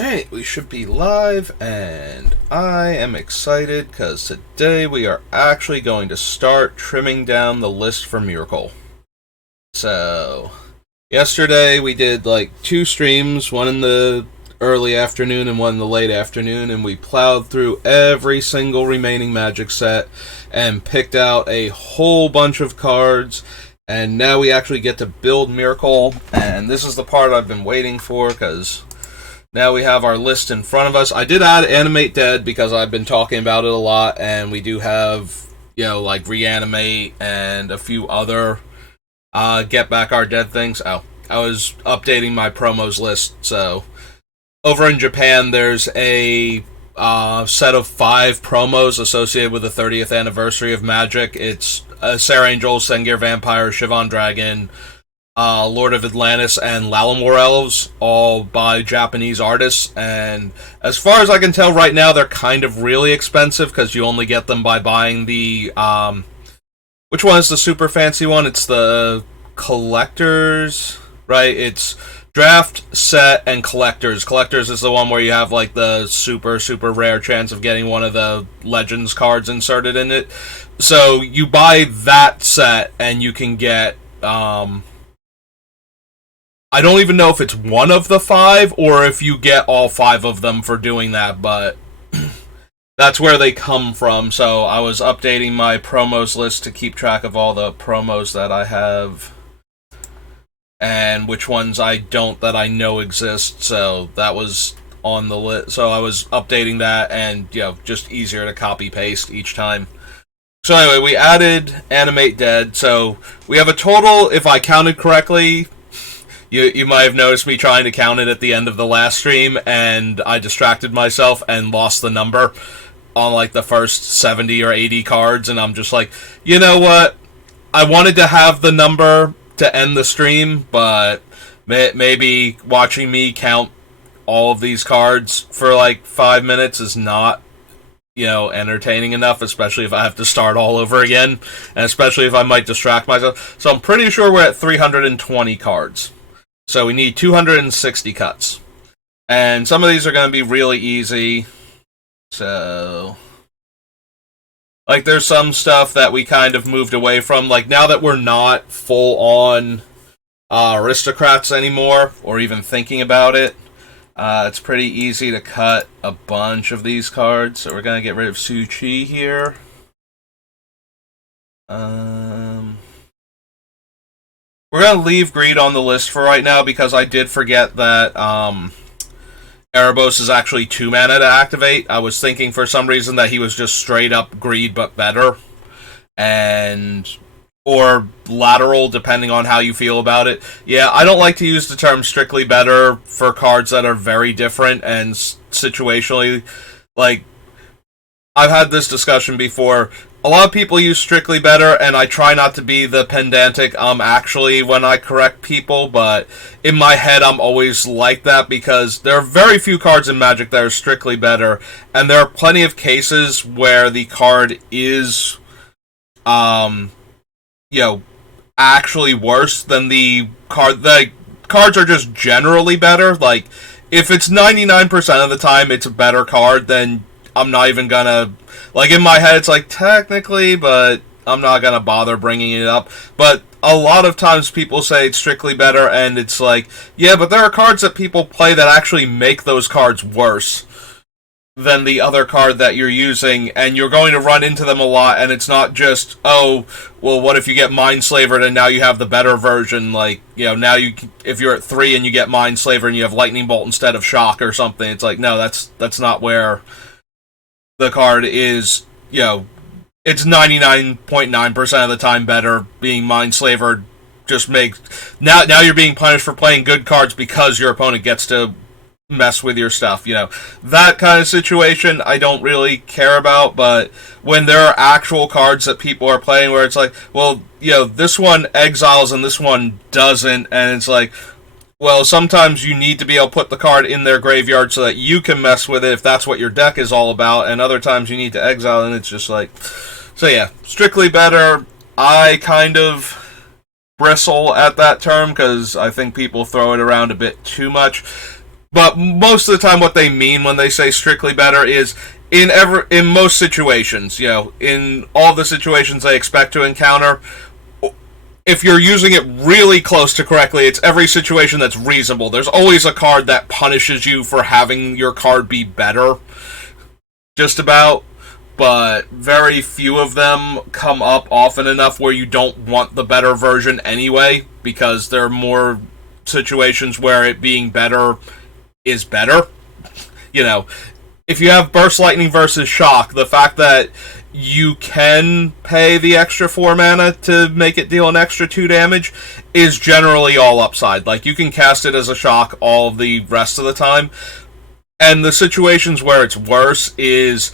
Hey, we should be live, and I am excited because today we are actually going to start trimming down the list for Myrkul. So, yesterday we did like two streams, one in the early afternoon and one in the late afternoon, and we plowed through every single remaining magic set and picked out a whole bunch of cards. And now we actually get to build Myrkul, and this is the part I've been waiting for because now we have our list in front of us. I did add Animate Dead because I've been talking about it a lot, and we do have, like Reanimate and a few other Get Back Our Dead things. Oh, I was updating my promos list. So, over in Japan, there's a set of 5 promos associated with the 30th anniversary of Magic. It's Sarah Angel, Sengir Vampire, Shivan Dragon, Lord of Atlantis, and Lalamore Elves, all by Japanese artists. And as far as I can tell right now, they're kind of really expensive because you only get them by buying the which one is the super fancy one? It's the collectors, right? It's draft, set, and collectors. Collectors is the one where you have like the super rare chance of getting one of the Legends cards inserted in it. So you buy that set and you can get I don't even know if it's one of the 5 or if you get all 5 of them for doing that, but that's where they come from. So I was updating my promos list to keep track of all the promos that I have and which ones I don't that I know exist. So that was on the list. So I was updating that, and just easier to copy paste each time. So anyway, we added Animate Dead. So we have a total, if I counted correctly. You might have noticed me trying to count it at the end of the last stream, and I distracted myself and lost the number on like the first 70 or 80 cards, and I'm just like, you know what? I wanted to have the number to end the stream, but maybe watching me count all of these cards for like 5 minutes is not, entertaining enough, especially if I have to start all over again, and especially if I might distract myself. So I'm pretty sure we're at 320 cards. So we need 260 cuts. And some of these are going to be really easy. So, like, there's some stuff that we kind of moved away from. Like, now that we're not full-on aristocrats anymore, or even thinking about it, it's pretty easy to cut a bunch of these cards. So we're going to get rid of Su Chi here. We're going to leave Greed on the list for right now because I did forget that Erebos is actually 2 mana to activate. I was thinking for some reason that he was just straight up Greed but better. Or lateral, depending on how you feel about it. Yeah, I don't like to use the term strictly better for cards that are very different and situationally. Like, I've had this discussion before. A lot of people use strictly better, and I try not to be the pedantic actually when I correct people, but in my head I'm always like that because there are very few cards in Magic that are strictly better, and there are plenty of cases where the card is, actually worse than the card. The cards are just generally better. Like, if it's 99% of the time it's a better card, then I'm not even gonna, like, in my head it's like, technically, but I'm not gonna bother bringing it up. But a lot of times people say it's strictly better, and it's like, yeah, but there are cards that people play that actually make those cards worse than the other card that you're using, and you're going to run into them a lot, and it's not just, oh, well, what if you get Mindslavered and now you have the better version, like, now if you're at 3 and you get Mindslaver and you have Lightning Bolt instead of Shock or something, it's like, no, that's not where the card is, it's 99.9% of the time better. Being Mindslaver just makes, now you're being punished for playing good cards because your opponent gets to mess with your stuff, that kind of situation I don't really care about. But when there are actual cards that people are playing where it's like, well, this one exiles and this one doesn't, and it's like, well, sometimes you need to be able to put the card in their graveyard so that you can mess with it if that's what your deck is all about, and other times you need to exile, and it's just like, so yeah, strictly better. I kind of bristle at that term because I think people throw it around a bit too much. But most of the time, what they mean when they say strictly better is in most situations, in all the situations they expect to encounter, if you're using it really close to correctly, it's every situation that's reasonable. There's always a card that punishes you for having your card be better, just about. But very few of them come up often enough where you don't want the better version anyway, because there are more situations where it being better is better. You know, if you have Burst Lightning versus Shock, the fact that you can pay the extra 4 mana to make it deal an extra 2 damage is generally all upside. Like, you can cast it as a Shock all the rest of the time. And the situations where it's worse is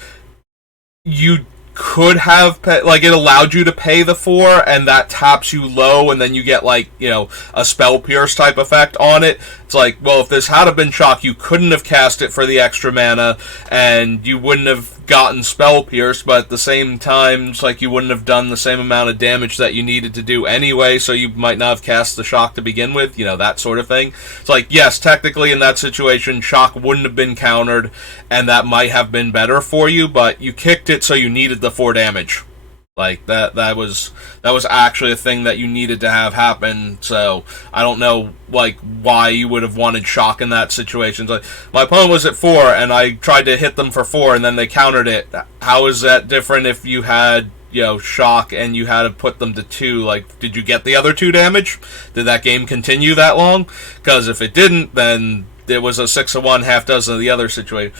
you could have it allowed you to pay the 4 and that taps you low, and then you get a spell pierce type effect on it. It's like, well, if this had been Shock, you couldn't have cast it for the extra mana and you wouldn't have gotten spell pierce, but at the same time it's like you wouldn't have done the same amount of damage that you needed to do anyway, so you might not have cast the Shock to begin with, that sort of thing. It's like, yes, technically in that situation Shock wouldn't have been countered and that might have been better for you, but you kicked it, so you needed the 4 damage. Like, that was actually a thing that you needed to have happen, so I don't know, why you would have wanted Shock in that situation. Like, my opponent was at 4, and I tried to hit them for 4, and then they countered it. How is that different if you had, Shock, and you had to put them to 2? Like, did you get the other 2 damage? Did that game continue that long? Because if it didn't, then it was a 6 of one, half dozen of the other situation.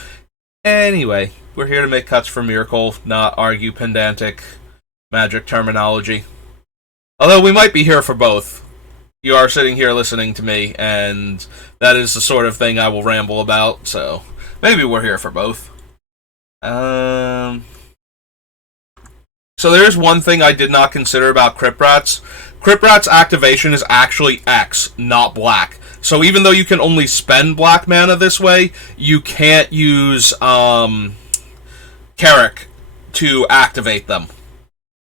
Anyway, we're here to make cuts for Myrkul, not argue pedantic Magic terminology. Although we might be here for both. You are sitting here listening to me, and that is the sort of thing I will ramble about, so maybe we're here for both. So there's one thing I did not consider about Crypt Rats. Crypt Rat's activation is actually X, not black. So even though you can only spend black mana this way, you can't use Carrick to activate them.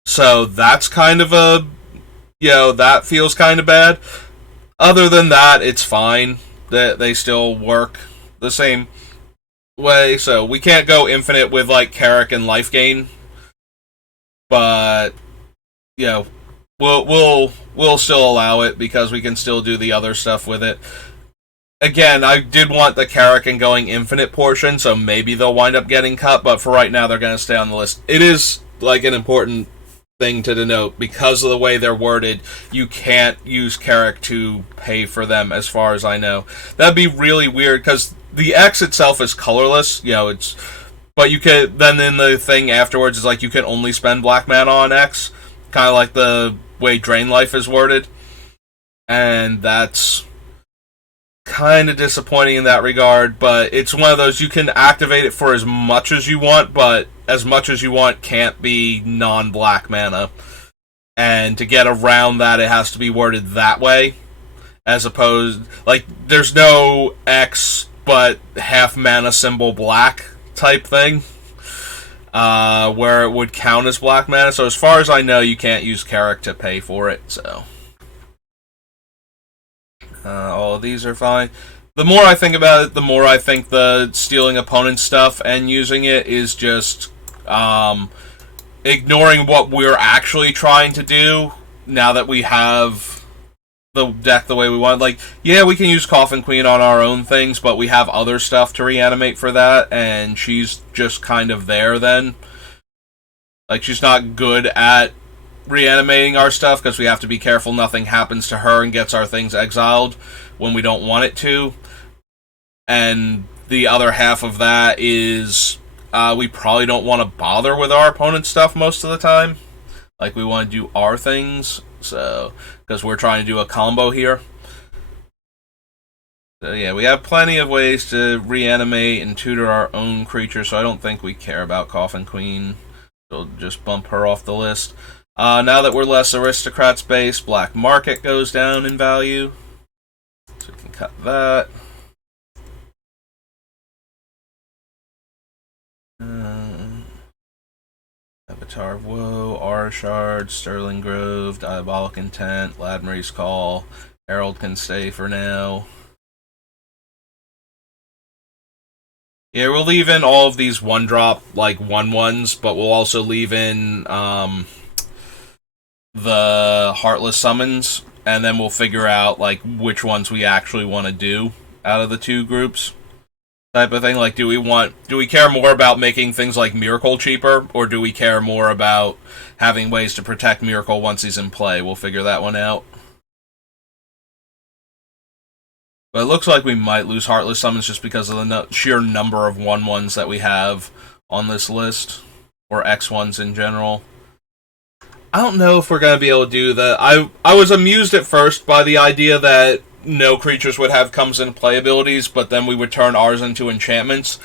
So that's kind of that feels kind of bad. Other than that, it's fine. They still work the same way. So we can't go infinite with Carrick and life gain, but we'll still allow it because we can still do the other stuff with it. Again, I did want the Carrick and going infinite portion, so maybe they'll wind up getting cut. But for right now, they're going to stay on the list. It is an important thing to denote, because of the way they're worded, you can't use Carrick to pay for them, as far as I know. That'd be really weird, because the X itself is colorless, but you can, then in the thing afterwards is you can only spend black mana on X, kind of like the way Drain Life is worded, and that's kind of disappointing in that regard. But it's one of those, you can activate it for as much as you want, but as much as you want can't be non-black mana. And to get around that, it has to be worded that way. As opposed, there's no X, but half mana symbol black type thing. Where it would count as black mana. So as far as I know, you can't use Carrick to pay for it, so. All of these are fine. The more I think about it, the more I think the stealing opponent stuff and using it is just ignoring what we're actually trying to do now that we have the deck the way we want. Yeah, we can use Coffin Queen on our own things, but we have other stuff to reanimate for that, and she's just kind of there then. She's not good at reanimating our stuff because we have to be careful nothing happens to her and gets our things exiled when we don't want it to. And the other half of that is we probably don't want to bother with our opponent's stuff most of the time. We want to do our things, so because we're trying to do a combo here. So yeah, we have plenty of ways to reanimate and tutor our own creatures, so I don't think we care about Coffin Queen. So we'll just bump her off the list. Now that we're less aristocrats based, Black Market goes down in value. So we can cut that. Avatar of Woe, Arshard, Sterling Grove, Diabolic Intent, Ladmary's Call. Herald can stay for now. Yeah, we'll leave in all of these one-drop, like, 1/1s, but we'll also leave in, the Heartless Summons, and then we'll figure out, like, which ones we actually want to do out of the two groups. Type of thing. Like, do we care more about making things like Myrkul cheaper, or do we care more about having ways to protect Myrkul once he's in play? We'll figure that one out. But it looks like we might lose Heartless Summons just because of the sheer number of 1/1s that we have on this list, or X1s in general. I don't know if we're going to be able to do that. I was amused at first by the idea that no creatures would have comes in play abilities, but then we would turn ours into enchantments.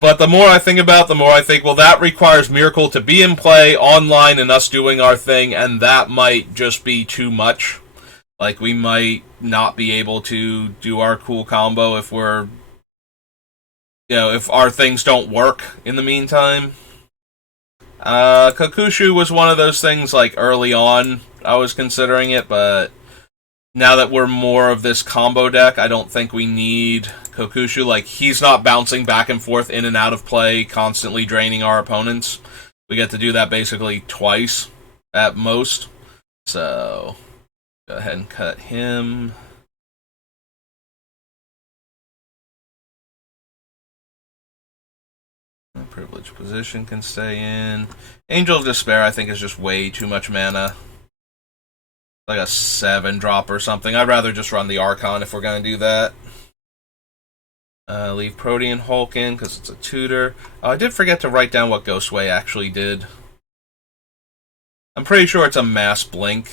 But the more I think about it, the more I think, well, that requires Myrkul to be in play, online, and us doing our thing, and that might just be too much. Like, we might not be able to do our cool combo if we're, if our things don't work in the meantime. Kokushu was one of those things, like, early on, I was considering it, but now that we're more of this combo deck, I don't think we need Kokushu. Like, he's not bouncing back and forth in and out of play, constantly draining our opponents. We get to do that basically twice, at most. So, go ahead and cut him. Privileged position can stay in. Angel of Despair, I think, is just way too much mana. Like a 7-drop or something. I'd rather just run the Archon if we're going to do that. Leave Protean Hulk in because it's a tutor. Oh, I did forget to write down what Ghostway actually did. I'm pretty sure it's a mass blink.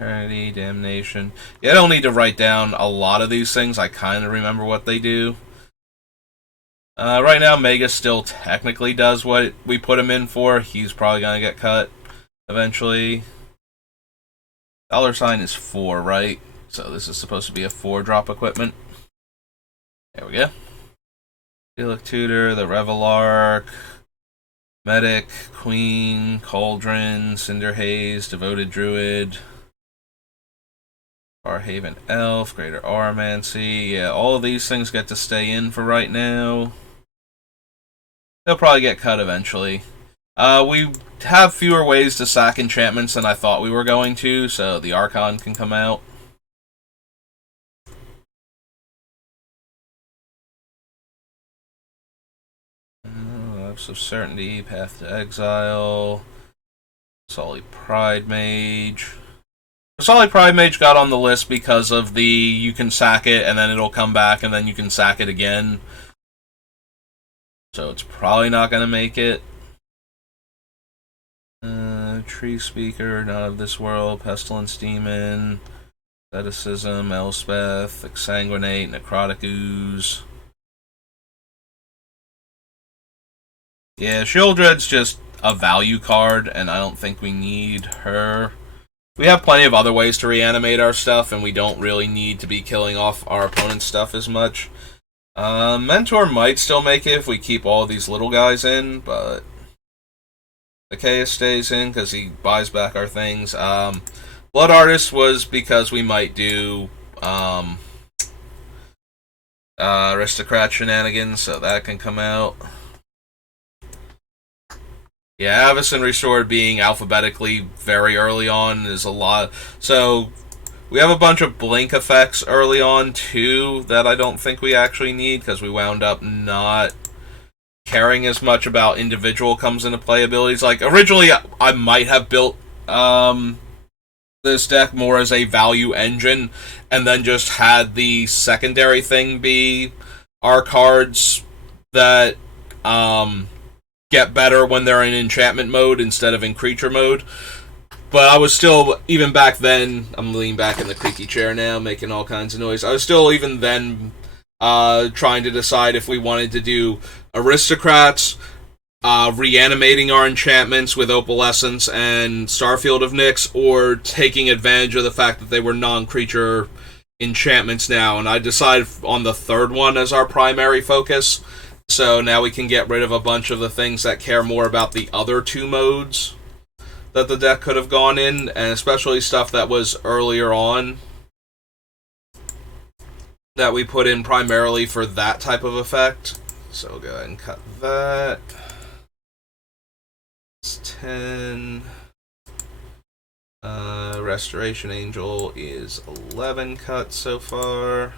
Eternity, Damnation. Yeah, I don't need to write down a lot of these things. I kind of remember what they do. Right now, Mega still technically does what we put him in for. He's probably going to get cut eventually. $sign is 4, right? So this is supposed to be a 4-drop equipment. There we go. Felix Tutor, the Revelark, Medic, Queen, Cauldron, Cinderhaze, Devoted Druid, Farhaven Elf, Greater Aromancy. Yeah, all of these things get to stay in for right now. They'll probably get cut eventually. We have fewer ways to sack enchantments than I thought we were going to, so the Archon can come out. Lapse of Certainty, Path to Exile, Sully Pride Mage. Sully Pride Mage got on the list because of the you can sack it and then it'll come back and then you can sack it again. So it's probably not going to make it. Tree Speaker, Not of This World, Pestilence Demon, Asceticism, Elspeth, Exsanguinate, Necrotic Ooze. Yeah, Sheoldred's just a value card, and I don't think we need her. We have plenty of other ways to reanimate our stuff, and we don't really need to be killing off our opponent's stuff as much. Mentor might still make it if we keep all of these little guys in, but Zacchaeus stays in because he buys back our things. Blood Artist was because we might do Aristocrat shenanigans, so that can come out. Yeah, Avacyn Restored being alphabetically very early on is a lot. So, we have a bunch of blink effects early on, too, that I don't think we actually need, because we wound up not caring as much about individual comes into play abilities. Like, originally, I might have built this deck more as a value engine, and then just had the secondary thing be our cards that get better when they're in enchantment mode instead of in creature mode. But I was still, even back then, I'm leaning back in the creaky chair now, making all kinds of noise. I was still, even then, trying to decide if we wanted to do Aristocrats, reanimating our enchantments with Opalescence and Starfield of Nyx, or taking advantage of the fact that they were non-creature enchantments now. And I decided on the third one as our primary focus. So now we can get rid of a bunch of the things that care more about the other two modes that the deck could have gone in, and especially stuff that was earlier on. that we put in primarily for that type of effect. So we'll go ahead and cut that. It's 10. Restoration Angel is 11 cuts so far.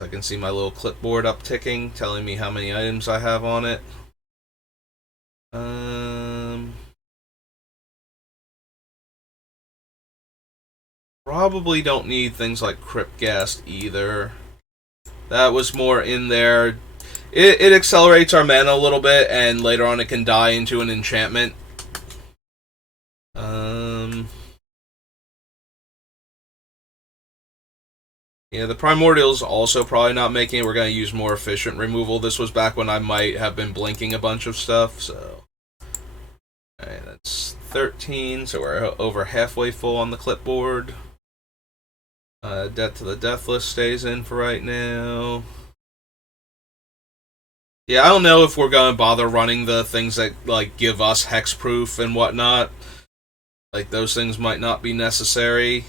I can see my little clipboard upticking, telling me how many items I have on it. Probably don't need things like Cryptghast either. That was more in there. It accelerates our mana a little bit, and later on it can die into an enchantment. Yeah, the Primordial's also probably not making it. We're going to use more efficient removal. This was back when I might have been blinking a bunch of stuff, so... Alright, that's 13, so we're over halfway full on the clipboard. Death to the Deathless stays in for right now. Yeah, I don't know if we're going to bother running the things that, like, give us hexproof and whatnot. Like, those things might not be necessary.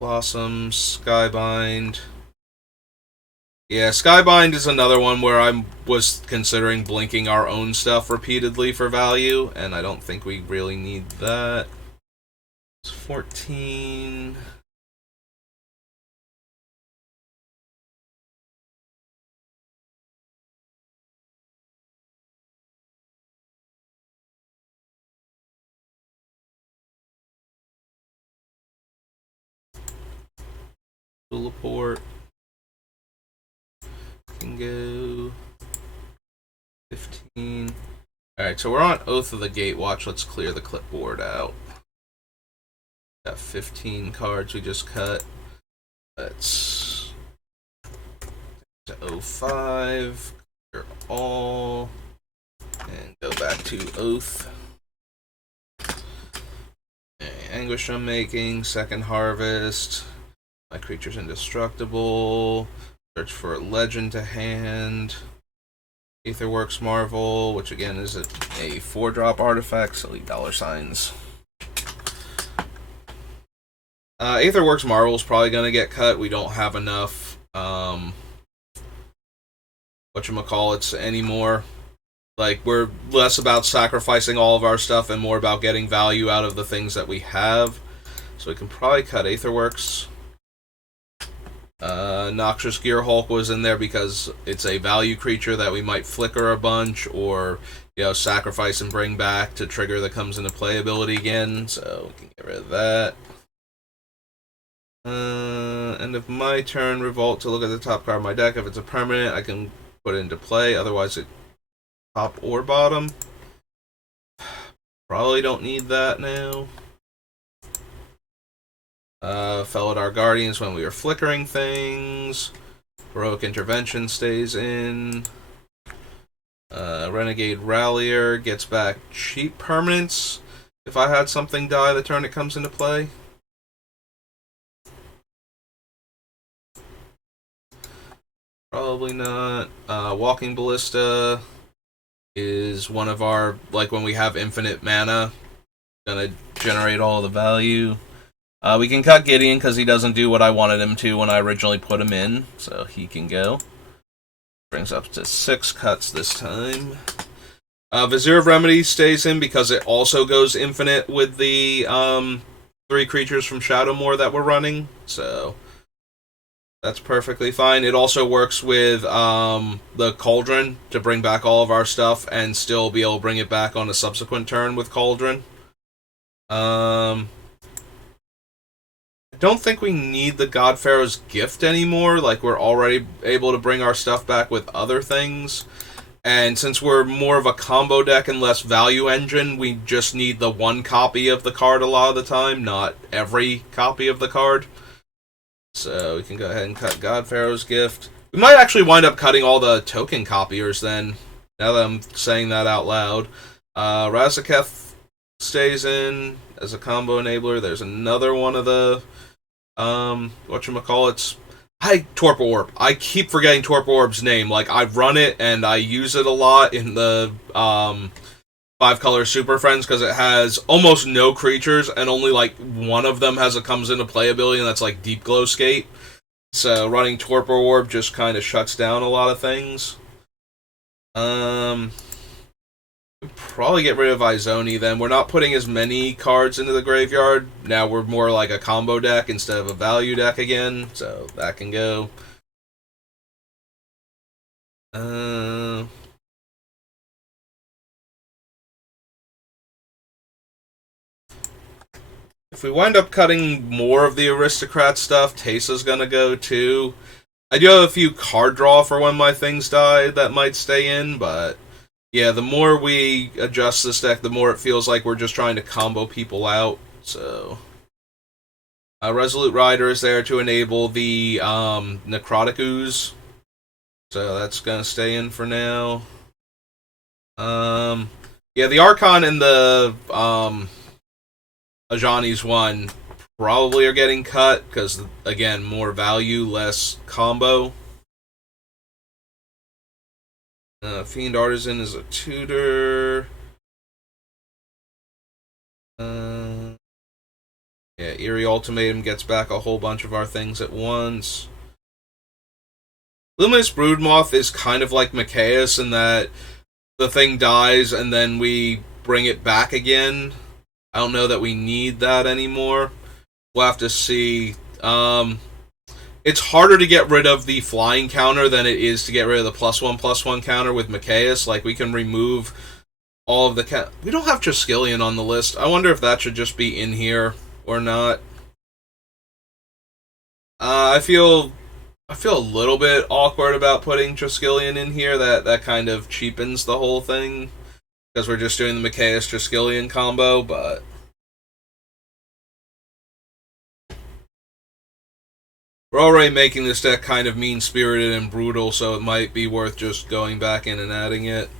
Blossom, Skybind. Yeah, Skybind is another one where I was considering blinking our own stuff repeatedly for value, and I don't think we really need that. It's 14. Teleport. Can go 15. Alright, so we're on Oath of the Gatewatch. Let's clear the clipboard out. Got 15 cards we just cut. Let's to 05. Clear all. And go back to Oath. Anguish Unmaking, Second Harvest. My creature's indestructible. Search for a legend to hand. Aetherworks Marvel, which again is a 4-drop artifact, so leave $signs. Aetherworks Marvel is probably going to get cut. We don't have enough whatchamacallits anymore. Like, we're less about sacrificing all of our stuff and more about getting value out of the things that we have. So we can probably cut Aetherworks. Noxious Gearhulk was in there because it's a value creature that we might flicker a bunch or, you know, sacrifice and bring back to trigger that comes into playability again, so we can get rid of that. End of my turn, Revolt to look at the top card of my deck. If it's a permanent, I can put it into play, otherwise it top or bottom. Probably don't need that now. Felidar Guardians when we were flickering things. Heroic Intervention stays in. Renegade Rallier gets back cheap permanents if I had something die the turn it comes into play. Probably not. Walking Ballista is one of our, like, when we have infinite mana, gonna generate all the value. We can cut Gideon because he doesn't do what I wanted him to when I originally put him in, so he can go. Brings up to 6 cuts this time. Vizier of Remedy stays in because it also goes infinite with the 3 creatures from Shadowmoor that we're running, so that's perfectly fine. It also works with the Cauldron to bring back all of our stuff and still be able to bring it back on a subsequent turn with Cauldron. Don't think we need the God Pharaoh's Gift anymore. Like, we're already able to bring our stuff back with other things. And since we're more of a combo deck and less value engine, we just need the 1 copy of the card a lot of the time, not every copy of the card. So we can go ahead and cut God Pharaoh's Gift. We might actually wind up cutting all the token copiers then, now that I'm saying that out loud. Razaketh stays in as a combo enabler. There's another one of the whatchamacallits. Torpor Orb. I keep forgetting Torpor Orb's name. Like, I run it and I use it a lot in the 5-color Super Friends because it has almost no creatures and only like one of them comes into playability, and that's like Deep Glow Skate. So running Torpor Orb just kind of shuts down a lot of things. Probably get rid of Izoni then. We're not putting as many cards into the graveyard. Now we're more like a combo deck instead of a value deck again, so that can go. If we wind up cutting more of the aristocrat stuff, Tesa's gonna go too. I do have a few card draw for when my things die that might stay in, but yeah, the more we adjust this deck, the more it feels like we're just trying to combo people out. So, Resolute Rider is there to enable the Necrotic Ooze. So that's gonna stay in for now. Yeah, the Archon and the Ajani's one probably are getting cut because, again, more value, less combo. Fiend Artisan is a tutor. Yeah, Eerie Ultimatum gets back a whole bunch of our things at once. Luminous Broodmoth is kind of like Mikaeus in that the thing dies and then we bring it back again. I don't know that we need that anymore. We'll have to see. It's harder to get rid of the flying counter than it is to get rid of the +1/+1 counter with Mikaeus. Like, we can remove all of the... We don't have Triskelion on the list. I wonder if that should just be in here or not. I feel a little bit awkward about putting Triskelion in here. That kind of cheapens the whole thing. Because we're just doing the Mikaeus Triskelion combo, but... We're already making this deck kind of mean-spirited and brutal, so it might be worth just going back in and adding it.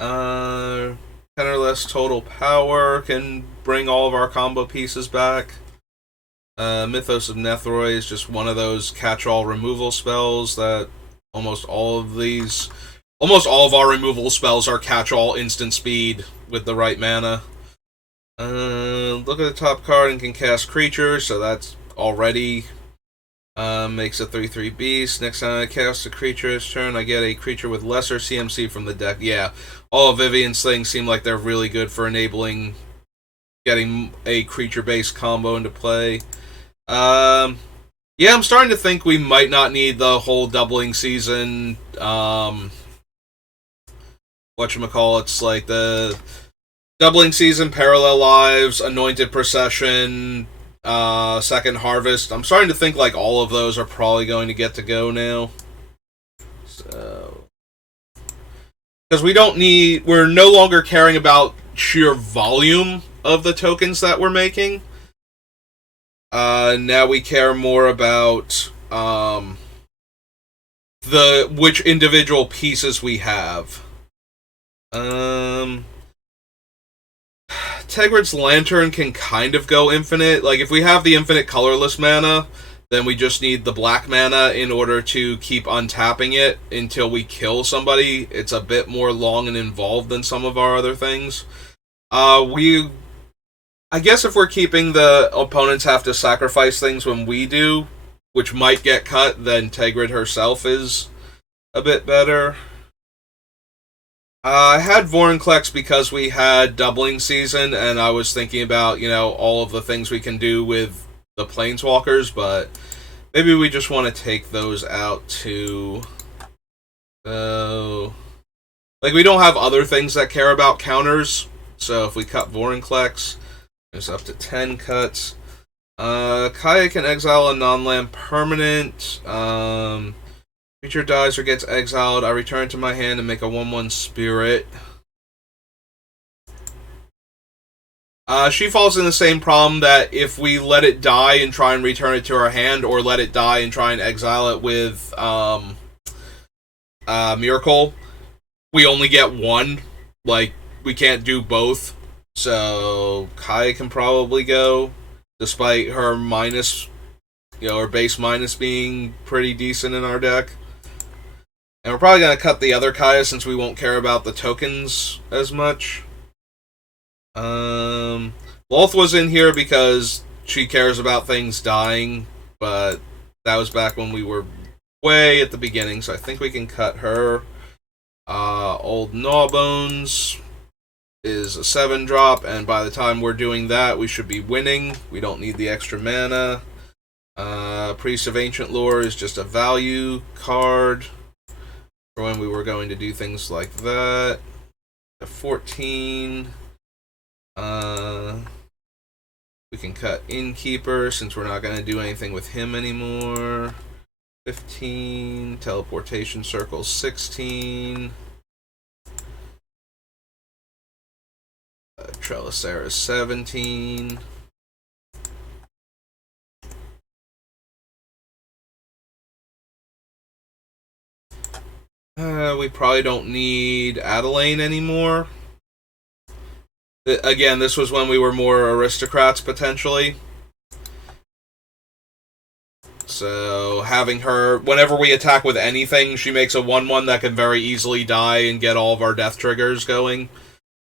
10 or less total power can bring all of our combo pieces back. Mythos of Nethroi is just one of those catch-all removal spells that almost all of our removal spells are catch-all instant speed with the right mana. Look at the top card and can cast creatures, so that's already makes a 3/3 beast. Next time I cast a creature this turn, I get a creature with lesser CMC from the deck. Yeah, all of Vivian's things seem like they're really good for enabling getting a creature-based combo into play. Yeah, I'm starting to think we might not need the whole doubling season. Whatchamacallit's like the doubling season, parallel lives, anointed procession, second harvest. I'm starting to think like all of those are probably going to get to go now. So, because we're no longer caring about sheer volume of the tokens that we're making. Now we care more about which individual pieces we have. Tegrid's Lantern can kind of go infinite. Like, if we have the infinite colorless mana, then we just need the black mana in order to keep untapping it until we kill somebody. It's a bit more long and involved than some of our other things. I guess if we're keeping the opponents have to sacrifice things when we do, which might get cut, then Tegrid herself is a bit better. I had Vorinclex because we had doubling season, and I was thinking about, all of the things we can do with the Planeswalkers, but maybe we just want to take those out too. So, we don't have other things that care about counters, so if we cut Vorinclex, it's up to 10 cuts. Kaya can exile a non-land permanent. Creature dies or gets exiled. I return to my hand and make a 1/1 spirit. She falls in the same problem that if we let it die and try and return it to our hand, or let it die and try and exile it with Myrkul, we only get one. We can't do both. So Kaya can probably go, despite her minus, her base minus being pretty decent in our deck. And we're probably going to cut the other Kaya since we won't care about the tokens as much. Loth was in here because she cares about things dying, but that was back when we were way at the beginning, so I think we can cut her. Old Gnawbones is a 7-drop, and by the time we're doing that, we should be winning. We don't need the extra mana. Priest of Ancient Lore is just a value card for when we were going to do things like that. A 14. We can cut Innkeeper since we're not going to do anything with him anymore. 15. Teleportation Circle 16. Trellisera 17. We probably don't need Adelaine anymore. Again, this was when we were more aristocrats, potentially. So, having her, whenever we attack with anything, she makes a 1-1 that can very easily die and get all of our death triggers going.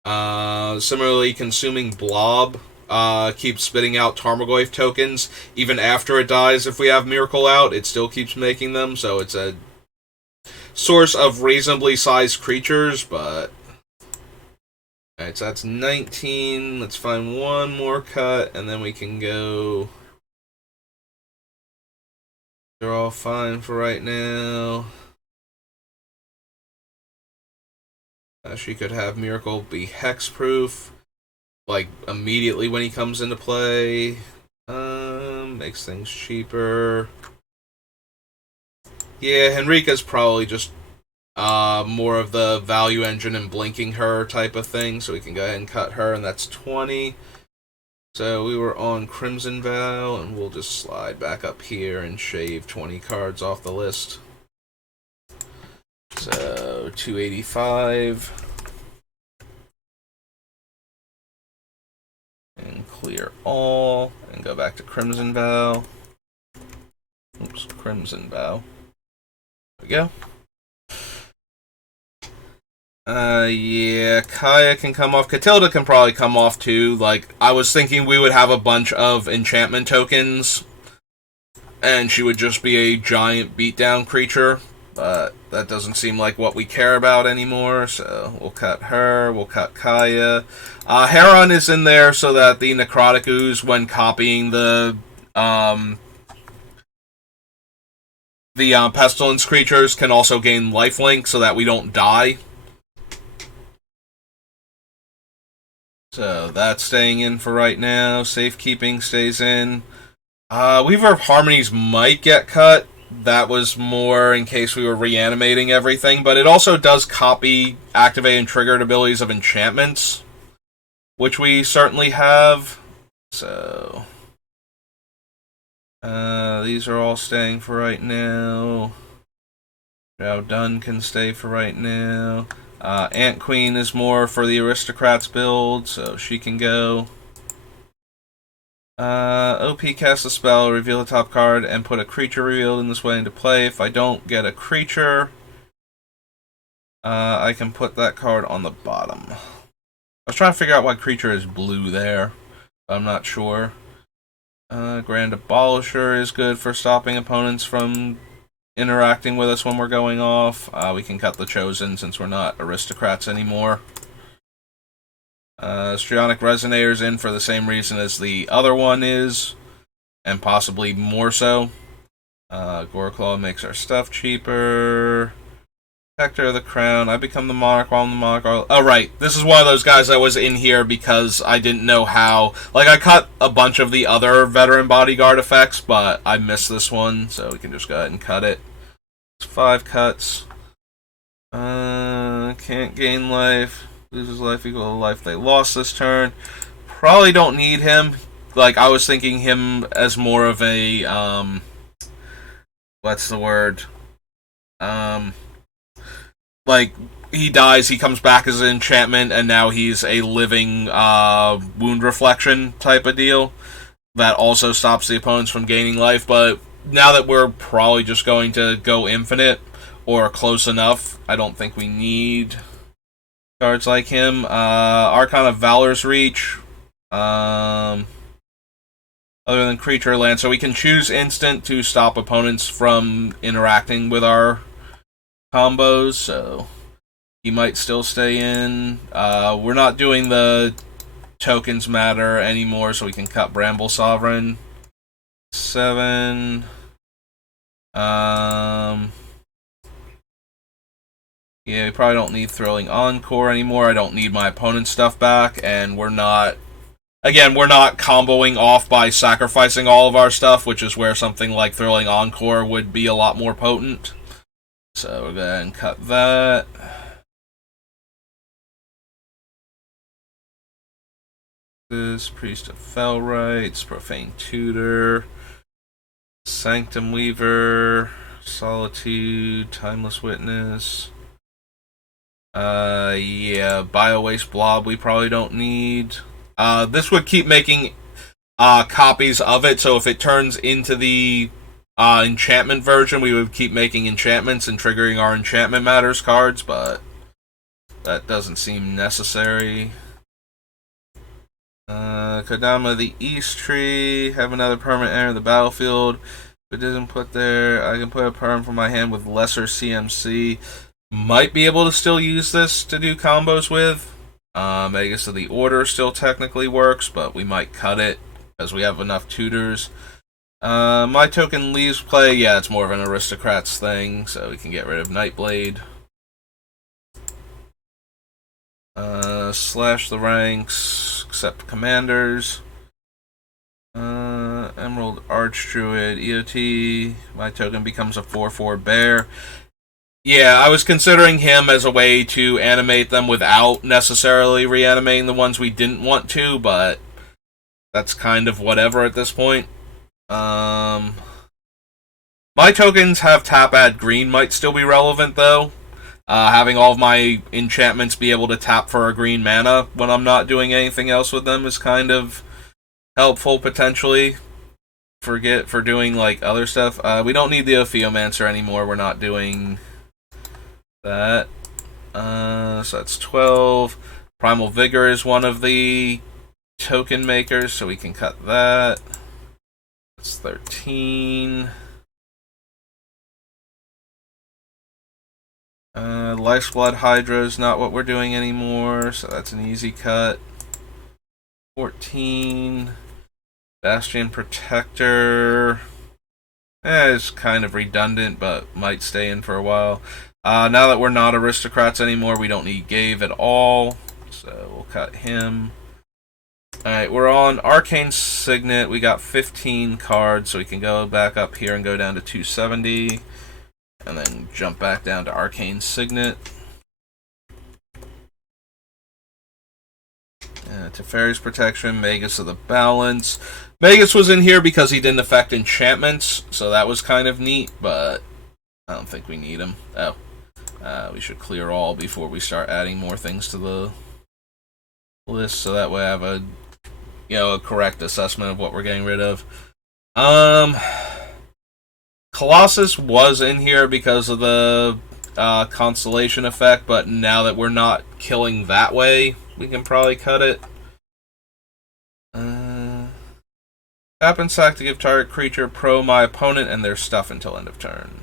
Similarly, Consuming Blob keeps spitting out Tarmogoyf tokens. Even after it dies, if we have Myrkul out, it still keeps making them, so it's a source of reasonably sized creatures, but... Alright, so that's 19. Let's find one more cut, and then we can go... They're all fine for right now. She could have Myrkul be hexproof, like, immediately when he comes into play. Makes things cheaper. Yeah, Henrika's probably just more of the value engine and blinking her type of thing, so we can go ahead and cut her, and that's 20. So we were on Crimson Vow, and we'll just slide back up here and shave 20 cards off the list. So 285. And clear all, and go back to Crimson Vow. Oops, Crimson Vow. There we go. Yeah, Kaya can come off. Catilda can probably come off too. Like, I was thinking we would have a bunch of enchantment tokens, and she would just be a giant beatdown creature, but that doesn't seem like what we care about anymore, so we'll cut her, we'll cut Kaya. Heron is in there so that the Necrotic Ooze, when copying the Pestilence creatures, can also gain lifelink so that we don't die. So that's staying in for right now. Safekeeping stays in. Weaver of Harmonies might get cut. That was more in case we were reanimating everything, but it also does copy, activate, and triggered abilities of enchantments, which we certainly have. So these are all staying for right now. Now Dunn can stay for right now. Ant Queen is more for the Aristocrats build, so she can go. OP cast a spell, reveal the top card, and put a creature revealed in this way into play. If I don't get a creature, I can put that card on the bottom. I was trying to figure out why creature is blue there. I'm not sure. Grand Abolisher is good for stopping opponents from interacting with us when we're going off. We can cut the Chosen since we're not aristocrats anymore. Strionic Resonator's in for the same reason as the other one is, and possibly more so. Goreclaw makes our stuff cheaper. Protector of the Crown. I become the Monarch while I'm the Monarch. Oh, right. This is one of those guys that was in here because I didn't know how. Like, I cut a bunch of the other Veteran Bodyguard effects, but I missed this one, so we can just go ahead and cut it. It's 5 cuts. Can't gain life. Loses life equal to life they lost this turn. Probably don't need him. Like, I was thinking him as more of a, what's the word? Like, he dies, he comes back as an enchantment, and now he's a living wound reflection type of deal. That also stops the opponents from gaining life, but now that we're probably just going to go infinite, or close enough. I don't think we need cards like him. Archon of Valor's Reach. Other than creature land, so we can choose instant to stop opponents from interacting with our combos, so he might still stay in. We're not doing the tokens matter anymore, so we can cut Bramble Sovereign. 7. Yeah, we probably don't need Thrilling Encore anymore. I don't need my opponent's stuff back, and we're not... Again, we're not comboing off by sacrificing all of our stuff, which is where something like Thrilling Encore would be a lot more potent. So we'll go ahead and cut that. This Priest of Fell Rites, Profane Tutor, Sanctum Weaver, Solitude, Timeless Witness. Yeah, Bio-Waste Blob we probably don't need. This would keep making copies of it, so if it turns into the enchantment version, we would keep making enchantments and triggering our Enchantment Matters cards, but that doesn't seem necessary. Kodama the East Tree, have another permanent enter the battlefield. If it doesn't put there, I can put a perm from my hand with lesser CMC. Might be able to still use this to do combos with. Magus of the Order still technically works, but we might cut it because we have enough tutors. My token leaves play. Yeah, it's more of an aristocrats thing, so we can get rid of Nightblade. Slash the ranks, except commanders. Emerald Archdruid, EOT. My token becomes a 4/4 bear. Yeah, I was considering him as a way to animate them without necessarily reanimating the ones we didn't want to, but that's kind of whatever at this point. My tokens have tap add green might still be relevant, though. Having all of my enchantments be able to tap for a green mana when I'm not doing anything else with them is kind of helpful, potentially. For doing, like, other stuff. We don't need the Ophiomancer anymore. We're not doing that. So that's 12. Primal Vigor is one of the token makers, so we can cut that. That's 13. Life's Blood Hydra is not what we're doing anymore, so that's an easy cut. 14. Bastion Protector. It's kind of redundant, but might stay in for a while. Now that we're not aristocrats anymore, we don't need Gave at all, so we'll cut him. Alright, we're on Arcane Signet. We got 15 cards, so we can go back up here and go down to 270. And then jump back down to Arcane Signet. Teferi's Protection, Magus of the Balance. Magus was in here because he didn't affect enchantments, so that was kind of neat, but I don't think we need him. Oh. We should clear all before we start adding more things to the list, so that way I have a correct assessment of what we're getting rid of. Colossus was in here because of the Constellation effect, but now that we're not killing that way, we can probably cut it. Tap and sack to give target creature pro my opponent and their stuff until end of turn.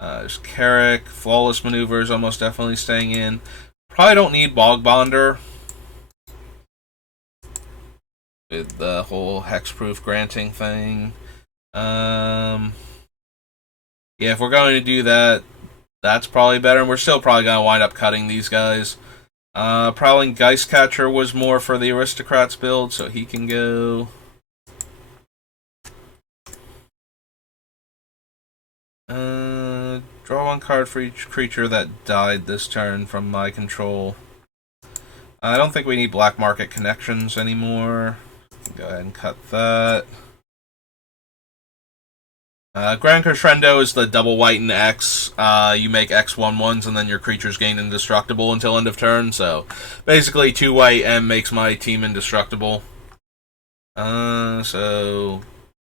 There's Carrick. Flawless Maneuver is almost definitely staying in. Probably don't need Bog Bonder with the whole hexproof granting thing. Yeah, if we're going to do that, that's probably better, and we're still probably going to wind up cutting these guys. Prowling Geistcatcher was more for the Aristocrats build, so he can go. Draw one card for each creature that died this turn from my control. I don't think we need Black Market Connections anymore. Go ahead and cut that. Grand Crescendo is the double white and X. You make X 1/1s and then your creatures gain indestructible until end of turn. So basically 2 white and makes my team indestructible. So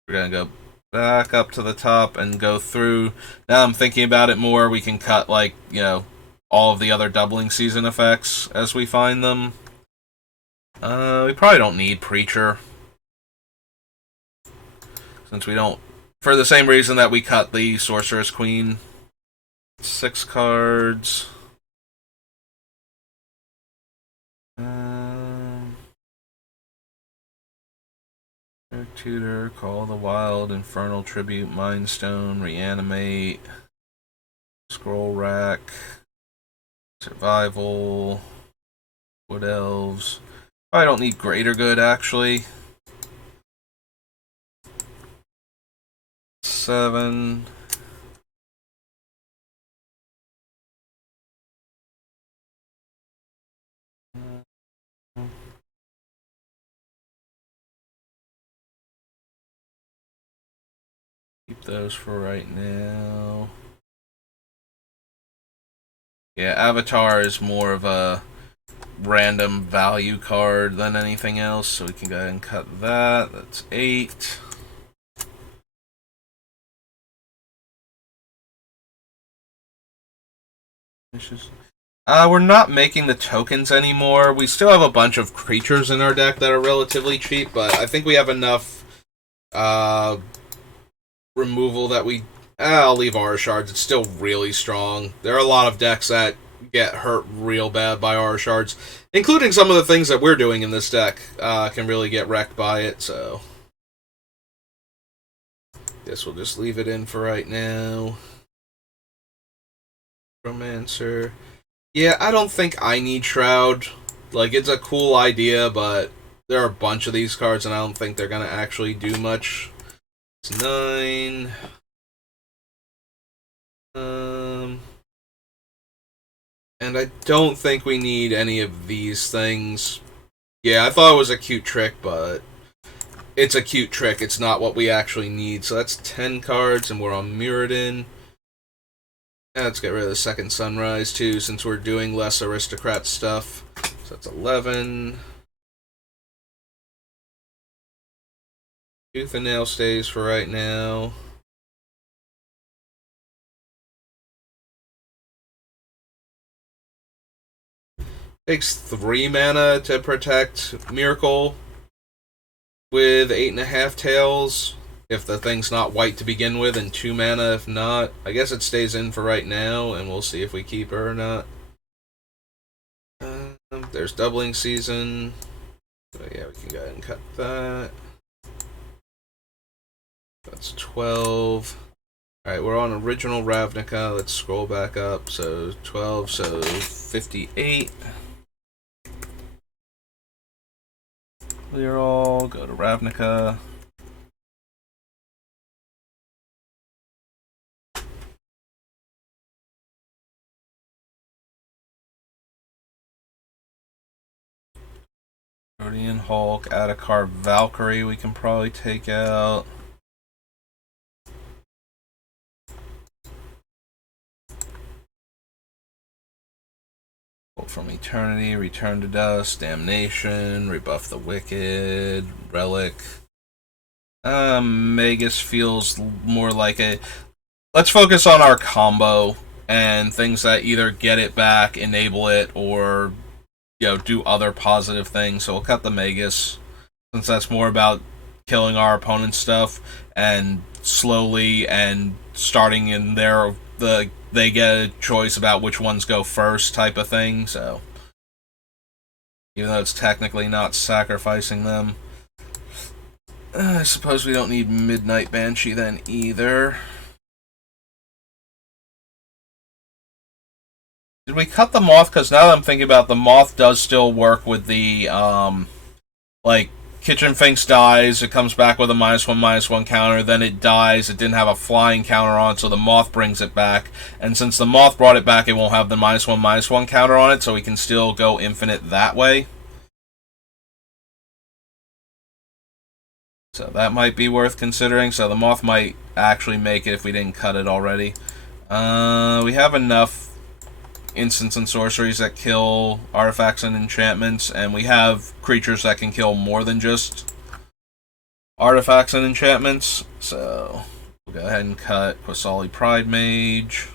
we're gonna go back up to the top and go through. Now I'm thinking about it more, we can cut, like, all of the other doubling season effects as we find them. We probably don't need Preacher, since we don't, for the same reason that we cut the Sorceress Queen. 6 cards. Tutor, Call the Wild, Infernal Tribute, Mind Stone, Reanimate, Scroll Rack, Survival, Wood Elves. I don't need Greater Good, actually. 7. Keep those for right now. Yeah, Avatar is more of a random value card than anything else, so we can go ahead and cut that. That's 8. We're not making the tokens anymore. We still have a bunch of creatures in our deck that are relatively cheap, but I think we have enough removal that we... I'll leave Aura Shards. It's still really strong. There are a lot of decks that get hurt real bad by Aura Shards, including some of the things that we're doing in this deck can really get wrecked by it, so... Guess we'll just leave it in for right now. Romancer. Yeah, I don't think I need Shroud. Like, it's a cool idea, but there are a bunch of these cards, and I don't think they're going to actually do much. It's 9. And I don't think we need any of these things. Yeah, I thought it was a cute trick, but it's a cute trick. It's not what we actually need. So that's 10 cards, and we're on Mirrodin. And let's get rid of the second Sunrise, too, since we're doing less Aristocrat stuff. So that's 11. Tooth and Nail stays for right now. Takes 3 mana to protect Myrkul with 8.5 tails. If the thing's not white to begin with, and 2 mana if not. I guess it stays in for right now, and we'll see if we keep her or not. There's Doubling Season. So yeah, we can go ahead and cut that. That's 12. Alright, we're on Original Ravnica. Let's scroll back up. So 12, so 58. Clear all, go to Ravnica. Guardian Hulk, Atakar Valkyrie we can probably take out. From Eternity, Return to Dust, Damnation, Rebuff the Wicked, Relic. Magus feels more like a... Let's focus on our combo and things that either get it back, enable it, or do other positive things. So we'll cut the Magus, since that's more about killing our opponent's stuff and slowly and starting in there they get a choice about which ones go first type of thing, so even though it's technically not sacrificing them. I suppose we don't need Midnight Banshee then either. Did we cut the Moth? Because now that I'm thinking about it, the Moth does still work with the, like, Kitchen Finks dies, it comes back with a -1/-1 counter, then it dies, it didn't have a flying counter on it, so the Moth brings it back, and since the Moth brought it back, it won't have the -1/-1 counter on it, so we can still go infinite that way. So that might be worth considering, so the Moth might actually make it if we didn't cut it already. We have enough instants and sorceries that kill artifacts and enchantments, and we have creatures that can kill more than just artifacts and enchantments. So we'll go ahead and cut Quasali Pride Mage.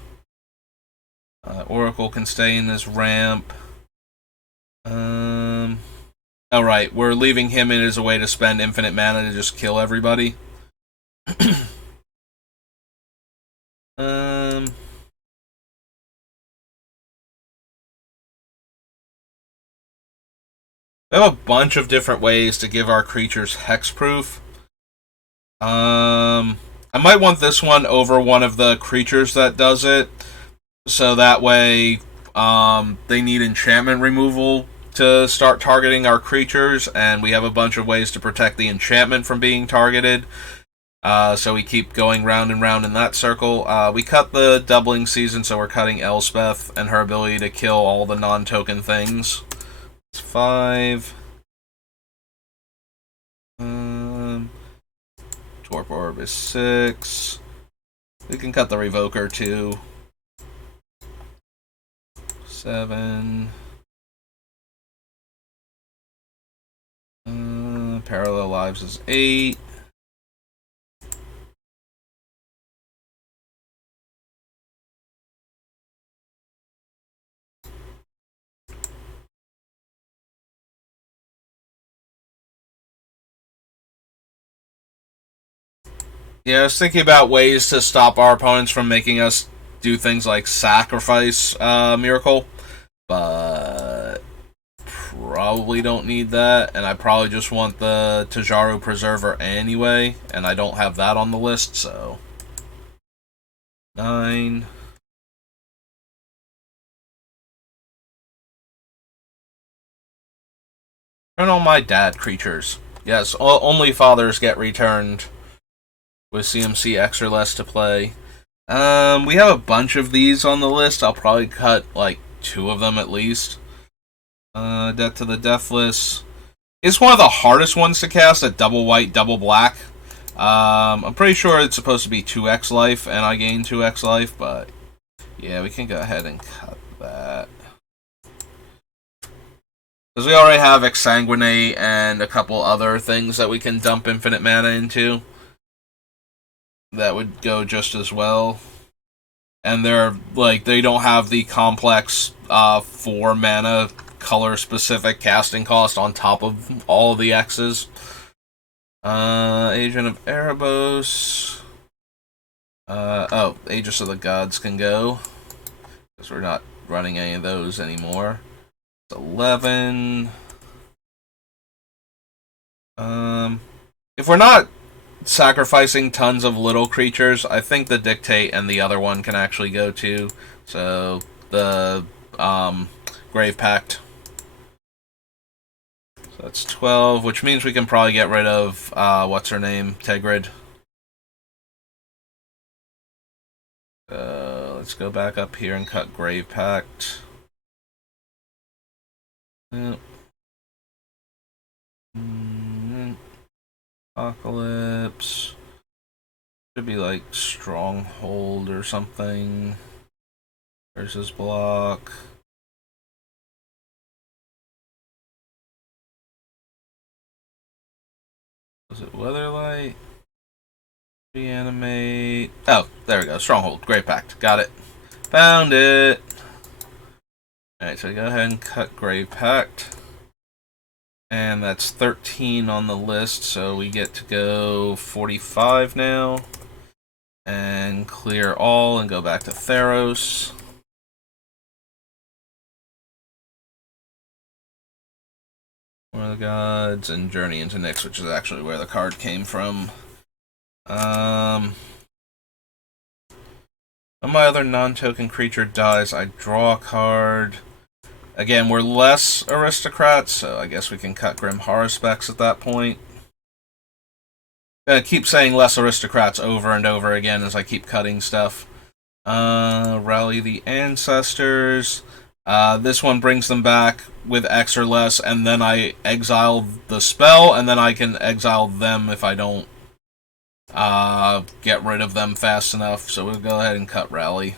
Oracle can stay in this ramp. Alright, we're leaving him in as a way to spend infinite mana to just kill everybody. We have a bunch of different ways to give our creatures hexproof. I might want this one over one of the creatures that does it, so that way they need enchantment removal to start targeting our creatures, and we have a bunch of ways to protect the enchantment from being targeted. So we keep going round and round in that circle. We cut the doubling season, so we're cutting Elspeth and her ability to kill all the non-token things. It's 5. Torp Orb is 6. We can cut the Revoker too. 7. Parallel Lives is 8. Yeah, I was thinking about ways to stop our opponents from making us do things like sacrifice Myrkul, but probably don't need that, and I probably just want the Tajaru Preserver anyway, and I don't have that on the list, so 9. Turn on my dad creatures. Yes, only fathers get returned with CMC X or less to play. We have a bunch of these on the list. I'll probably cut like 2 of them at least. Death to the Deathless. It's one of the hardest ones to cast at double white, double black. I'm pretty sure it's supposed to be 2x life, and I gain 2x life, but yeah, we can go ahead and cut that. Because we already have Exsanguinate and a couple other things that we can dump infinite mana into. That would go just as well. And they're, like, they don't have the complex 4 mana color specific casting cost on top of all the X's. Agent of Erebos. Aegis of the Gods can go. Because we're not running any of those anymore. It's 11. If we're not sacrificing tons of little creatures, I think the Dictate and the other one can actually go too. So, the Grave Pact. So that's 12, which means we can probably get rid of, what's her name? Tegrid. Let's go back up here and cut Grave Pact. Yep. Apocalypse. Should be like Stronghold or something. Versus block. Was it Weatherlight? Reanimate. Oh, there we go. Stronghold. Grave Pact. Got it. Found it. Alright, so go ahead and cut Grave Pact. And that's 13 on the list, so we get to go 45 now. And clear all and go back to Theros. One of the Gods and Journey into Nyx, which is actually where the card came from. When my other non-token creature dies, I draw a card. Again, we're less aristocrats, so I guess we can cut Grim Haruspex at that point. I keep saying less aristocrats over and over again as I keep cutting stuff. Rally the Ancestors. This one brings them back with X or less, and then I exile the spell, and then I can exile them if I don't get rid of them fast enough. So we'll go ahead and cut Rally.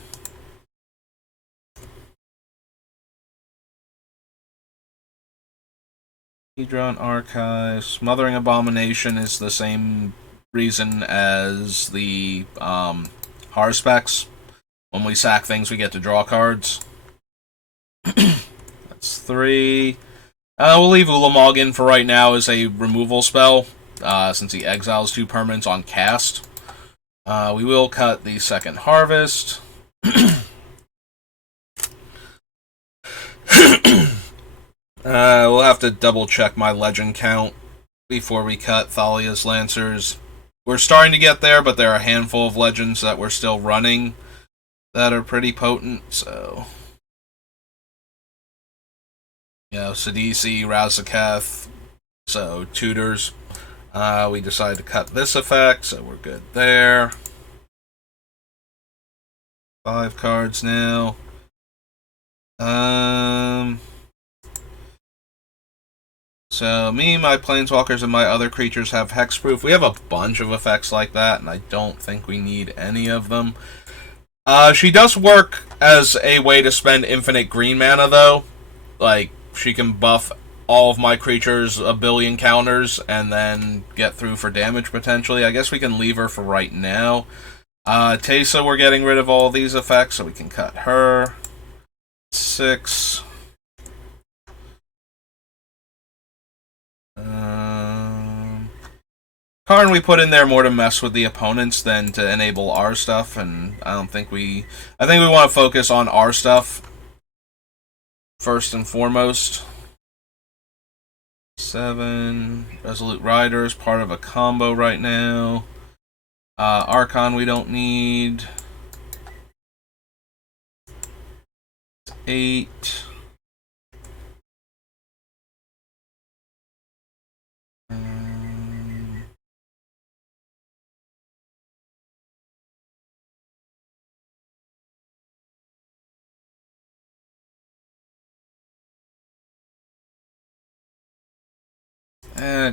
Hedron Archive. Smothering Abomination is the same reason as the Harspecs. When we sack things, we get to draw cards. That's 3. We'll leave Ulamog in for right now as a removal spell, since he exiles 2 permanents on cast. We will cut the second Harvest. We'll have to double check my legend count before we cut Thalia's Lancers. We're starting to get there, but there are a handful of legends that we're still running that are pretty potent, so... Sidisi, Razaketh, so tutors. We decided to cut this effect, so we're good there. 5 cards now. So me, my Planeswalkers, and my other creatures have hexproof. We have a bunch of effects like that, and I don't think we need any of them. She does work as a way to spend infinite green mana, though. Like, she can buff all of my creatures a billion counters and then get through for damage, potentially. I guess we can leave her for right now. Teysa, we're getting rid of all these effects, so we can cut her. 6. Karn we put in there more to mess with the opponents than to enable our stuff, and I think we want to focus on our stuff first and foremost. 7. Resolute Rider is part of a combo right now. Archon we don't need. 8.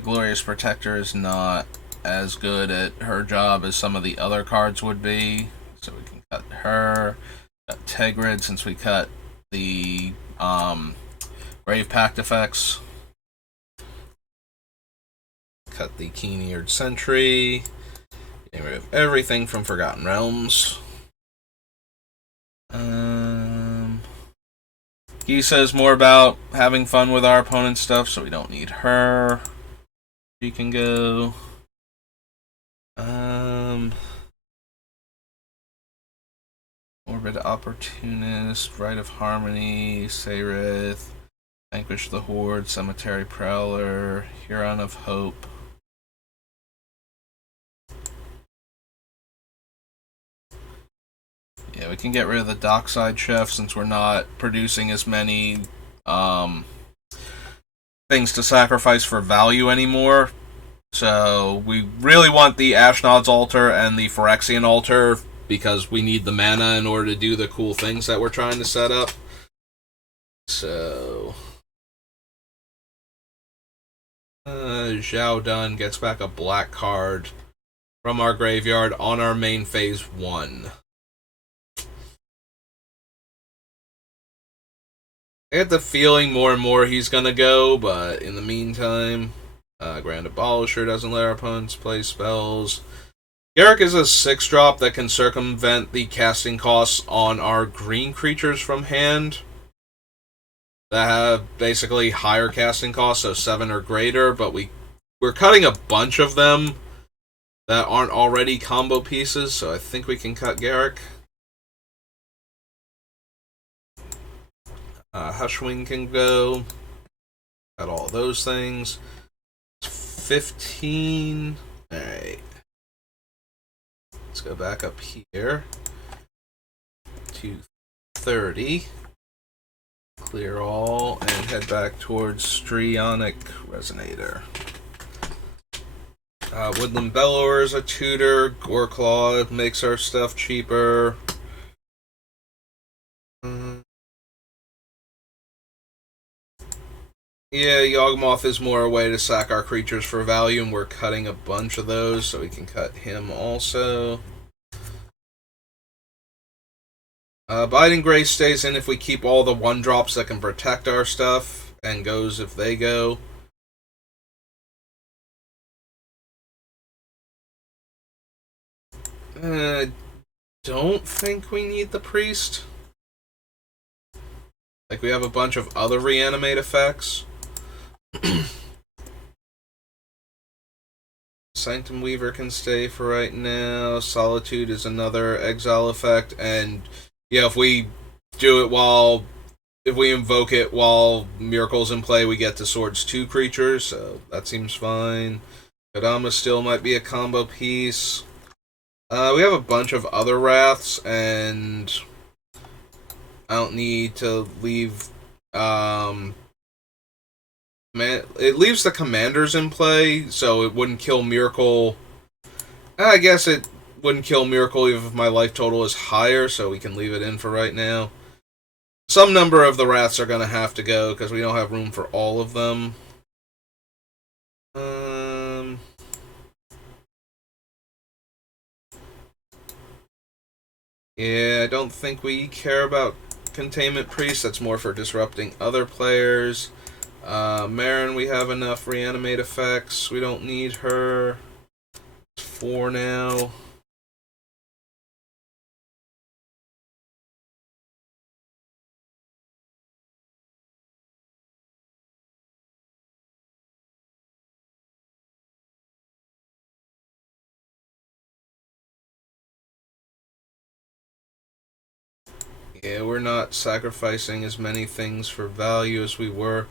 Glorious Protector is not as good at her job as some of the other cards would be, so we can cut her. Cut Tegrid since we cut the Brave Pact effects. Cut the Keen-Eared Sentry. Getting rid of everything from Forgotten Realms. He says more about having fun with our opponent's stuff, so we don't need her. She can go. Orbit Opportunist, Rite of Harmony, Sayrith, Vanquish the Horde, Cemetery Prowler, Huron of Hope. Yeah, we can get rid of the Dockside Chef since we're not producing as many things to sacrifice for value anymore. So we really want the Ashnod's Altar and the Phyrexian Altar because we need the mana in order to do the cool things that we're trying to set up. So Zhao Dun gets back a black card from our graveyard on our main phase 1. I get the feeling more and more he's gonna go, but in the meantime, Grand Abolisher doesn't let our opponents play spells. Garruk is a 6-drop that can circumvent the casting costs on our green creatures from hand that have basically higher casting costs, so 7 or greater, but we're cutting a bunch of them that aren't already combo pieces, so I think we can cut Garruk. Hushwing can go. Got all those things. 15. Alright. Let's go back up here to 30. Clear all and head back towards Strionic Resonator. Woodland Bellower is a tutor. Goreclaw makes our stuff cheaper. Yeah, Yawgmoth is more a way to sack our creatures for value, and we're cutting a bunch of those, so we can cut him also. Biding Grace stays in if we keep all the 1-drops that can protect our stuff, and goes if they go. Don't think we need the priest. Like, we have a bunch of other reanimate effects. Sanctum Weaver can stay for right now. Solitude is another exile effect. And, yeah, if we do it while... If we invoke it while Myrkul's in play, we get to Swords 2 creatures, so that seems fine. Kodama still might be a combo piece. We have a bunch of other Wraths, and I don't need to leave... it leaves the commanders in play, so it wouldn't kill Myrkul. I guess it wouldn't kill Myrkul even if my life total is higher, so we can leave it in for right now. Some number of the Wraths are going to have to go, because we don't have room for all of them. Yeah, I don't think we care about Containment Priest. That's more for disrupting other players. Marin, we have enough reanimate effects. We don't need her. 4 now. Yeah, we're not sacrificing as many things for value as we were.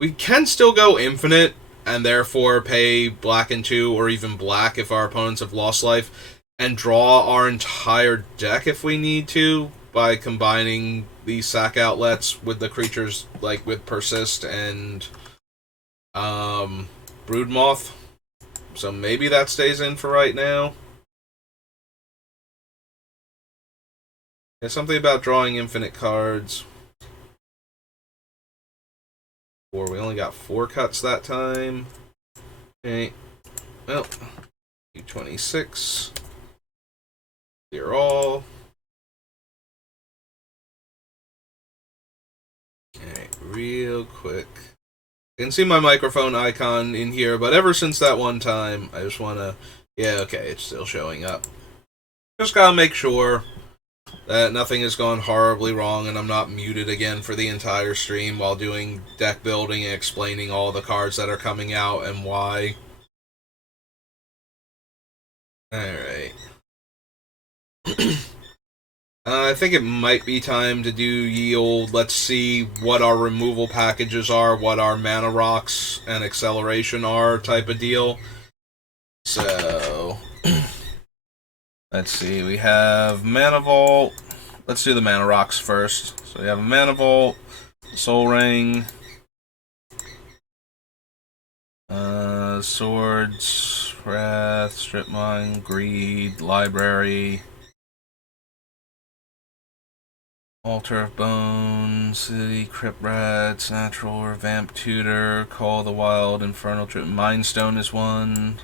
We can still go infinite, and therefore pay black and 2, or even black if our opponents have lost life, and draw our entire deck if we need to, by combining the sack outlets with the creatures, like with Persist and Broodmoth. So maybe that stays in for right now. There's something about drawing infinite cards. Or we only got 4 cuts that time. Okay. Well, 226. Clear all. Alright, real quick. You can see my microphone icon in here, but ever since that one time, I just want to... Yeah, okay, it's still showing up. Just gotta make sure that nothing has gone horribly wrong and I'm not muted again for the entire stream while doing deck building and explaining all the cards that are coming out and why. Alright. I think it might be time to do ye old, let's see what our removal packages are, what our mana rocks and acceleration are type of deal. So, let's see, we have Mana Vault. Let's do the Mana Rocks first. So we have a Mana Vault, Soul Ring, Swords, Wrath, Strip Mine, Greed, Library, Altar of Bones, City, Crypt Rats, Natural, Revamp Tutor, Call of the Wild, Infernal Trip, Mindstone is one.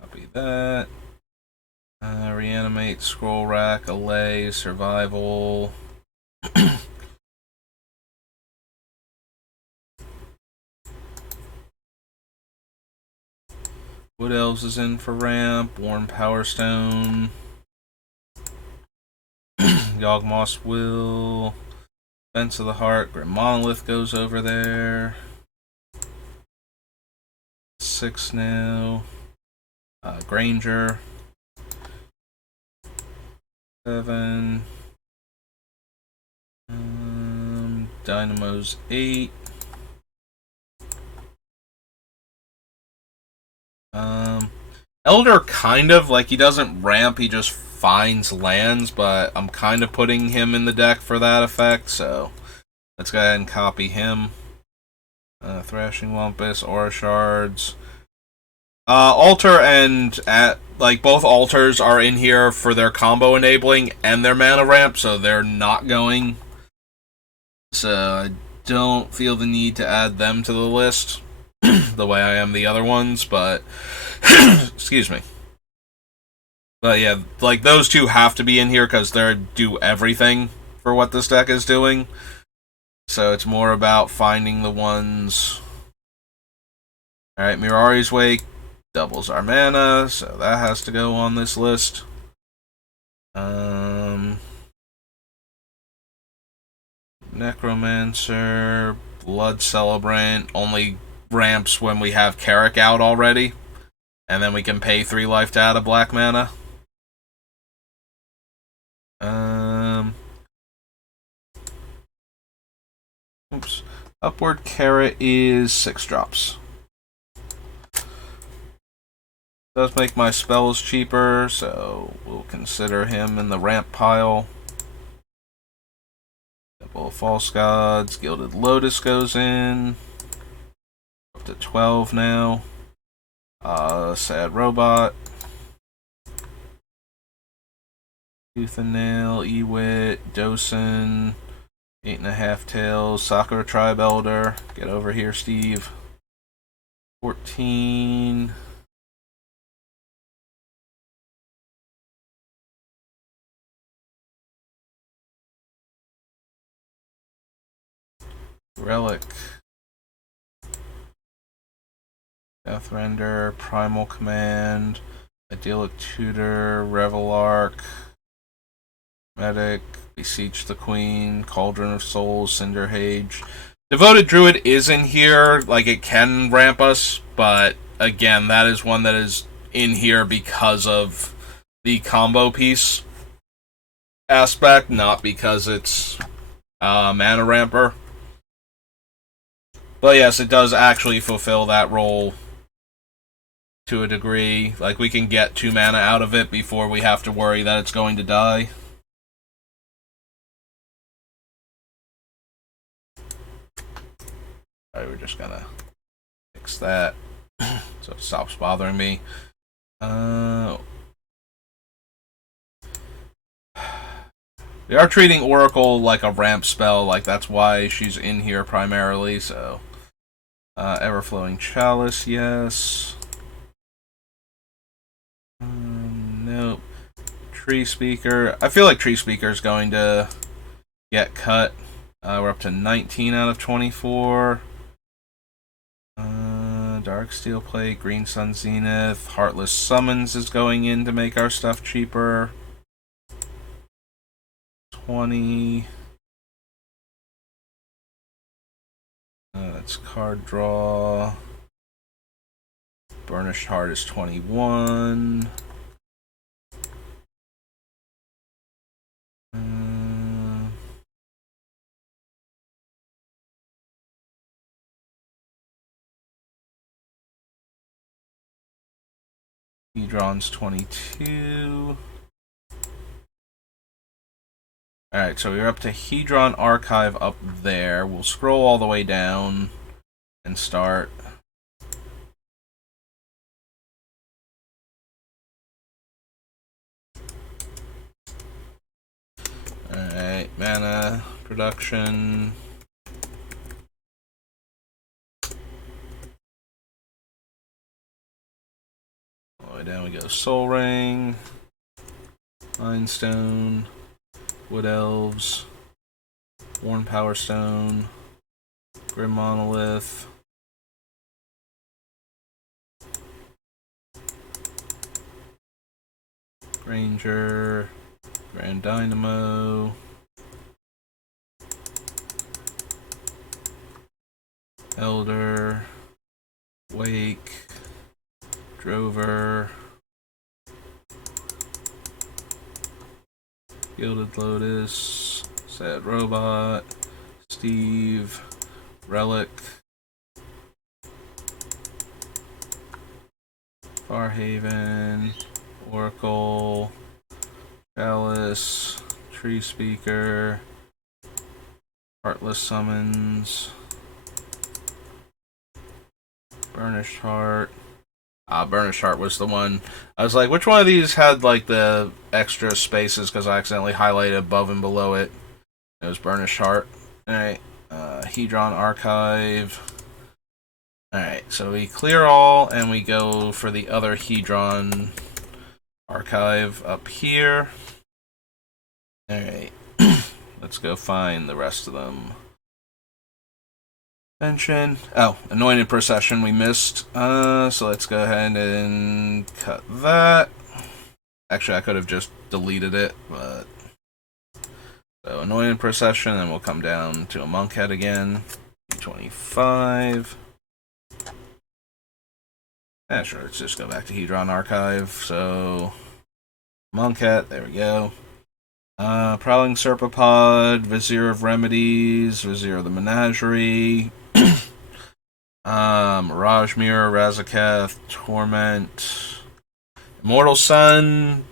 Copy that. Reanimate, Scroll Rack, Allay, Survival. Wood Elves is in for ramp. Warm Power Stone. Yawgmoth's Will. Fence of the Heart. Grim Monolith goes over there. 6 now. Granger. 7. Dynamo's 8. Elder kind of, like, he doesn't ramp, he just finds lands, but I'm kind of putting him in the deck for that effect, so let's go ahead and copy him. Thrashing Wumpus, Aura Shards. Altar and, like, both altars are in here for their combo enabling and their mana ramp, so they're not going. So I don't feel the need to add them to the list the way I am the other ones, but excuse me. But yeah, like, those two have to be in here because they do everything for what this deck is doing. So it's more about finding the ones. Alright, Mirari's Wake. doubles our mana, so that has to go on this list. Necromancer, Blood Celebrant only ramps when we have Carrick out already, and then we can pay 3 life to add a black mana. Oops. Upward Carrot is 6 drops. Does make my spells cheaper, so we'll consider him in the ramp pile. Temple of False Gods, Gilded Lotus goes in. Up to 12 now. Sad Robot. Tooth and Nail, Ewit, Dosen, 8.5 Tails, Sakura Tribe Elder. Get over here, Steve. 14. Relic. Deathrender, Primal Command, Idyllic Tutor, Revelark, Medic, Beseech the Queen, Cauldron of Souls, Cinderhage. Devoted Druid is in here, like it can ramp us, but again, that is one that is in here because of the combo piece aspect, not because it's mana ramper. But yes, it does actually fulfill that role to a degree. Like, we can get 2 mana out of it before we have to worry that it's going to die. Alright, we're just gonna fix that so it stops bothering me. We are treating Oracle like a ramp spell, like that's why she's in here primarily, so. Everflowing Chalice, yes. Nope. Tree Speaker. I feel like Tree Speaker is going to get cut. We're up to 19 out of 24. Dark Steel Plate, Green Sun Zenith, Heartless Summons is going in to make our stuff cheaper. 20. That's card draw. Burnished Heart is 21. Hedron's 22. Alright, so we're up to Hedron Archive up there. We'll scroll all the way down and start. Alright, mana, production. All the way down we go. Soul Ring, Mindstone, Wood Elves, Worn Power Stone, Grim Monolith, Ranger, Grand Dynamo, Elder, Wake, Drover, Gilded Lotus, Sad Robot, Steve, Relic, Farhaven, Oracle, Chalice, Tree Speaker, Heartless Summons, Burnished Heart. Burnished Heart was the one. I was like, which one of these had like the extra spaces because I accidentally highlighted above and below it. It was Burnished Heart. Alright, Hedron Archive. Alright, so we clear all and we go for the other Hedron Archive up here. Alright, let's go find the rest of them. Mention. Oh, Anointed Procession we missed. So let's go ahead and cut that. Actually, I could have just deleted it, but... So, Anointed Procession, and we'll come down to a Monk Head again. 25. Yeah, sure, let's just go back to Hedron Archive. So, Monk Head, there we go. Prowling Serpapod, Vizier of Remedies, Vizier of the Menagerie, Mirage Mirror, Razaketh, Torment, Immortal Sun,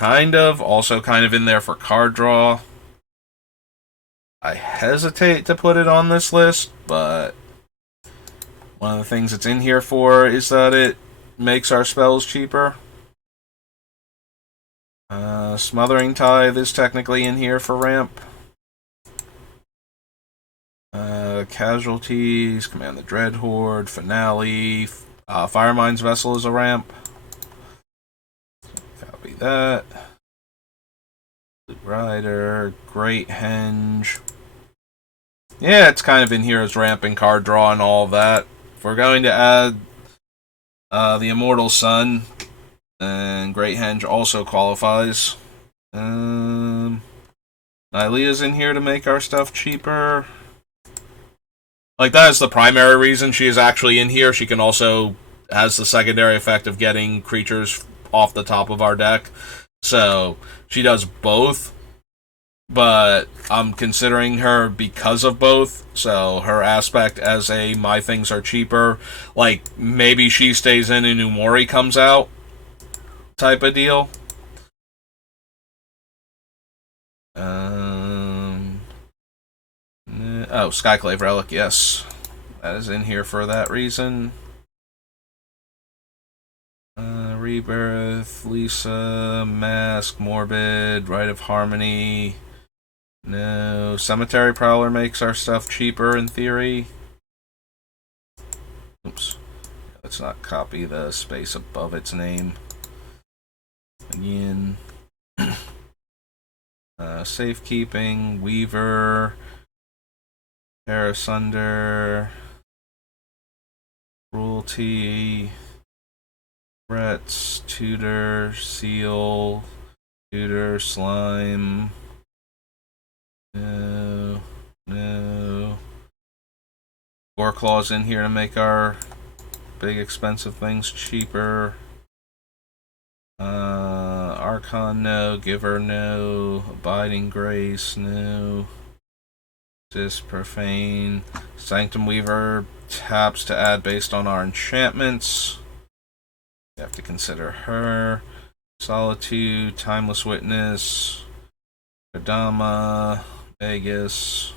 also kind of in there for card draw. I hesitate to put it on this list, but one of the things it's in here for is that it makes our spells cheaper. Smothering Tithe is technically in here for ramp. Casualties, Command the Dread Horde, Finale, Firemind's Vessel is a ramp. Copy that. Blue Rider, Great Henge. Yeah, it's kind of in here as ramp and card draw and all of that. If we're going to add the Immortal Sun, and Great Henge also qualifies. Nylea's in here to make our stuff cheaper. Like, that is the primary reason she is actually in here. She can also has the secondary effect of getting creatures off the top of our deck. So, she does both. But I'm considering her because of both. So, her aspect as a my things are cheaper. Like, maybe she stays in and Umori comes out type of deal. Oh, Skyclave Relic, yes. That is in here for that reason. Rebirth, Lisa, Mask, Morbid, Rite of Harmony. No. Cemetery Prowler makes our stuff cheaper in theory. Oops. Let's not copy the space above its name. Again. Safekeeping, Weaver, Parasunder, Cruelty, Threats, Tutor, Seal, Tutor, Slime. No. Goreclaw's in here to make our big expensive things cheaper. Archon, no. Giver, no. Abiding Grace, no. Profane. Sanctum Weaver taps to add based on our enchantments. You have to consider her. Solitude, Timeless Witness, Kodama, Vegas.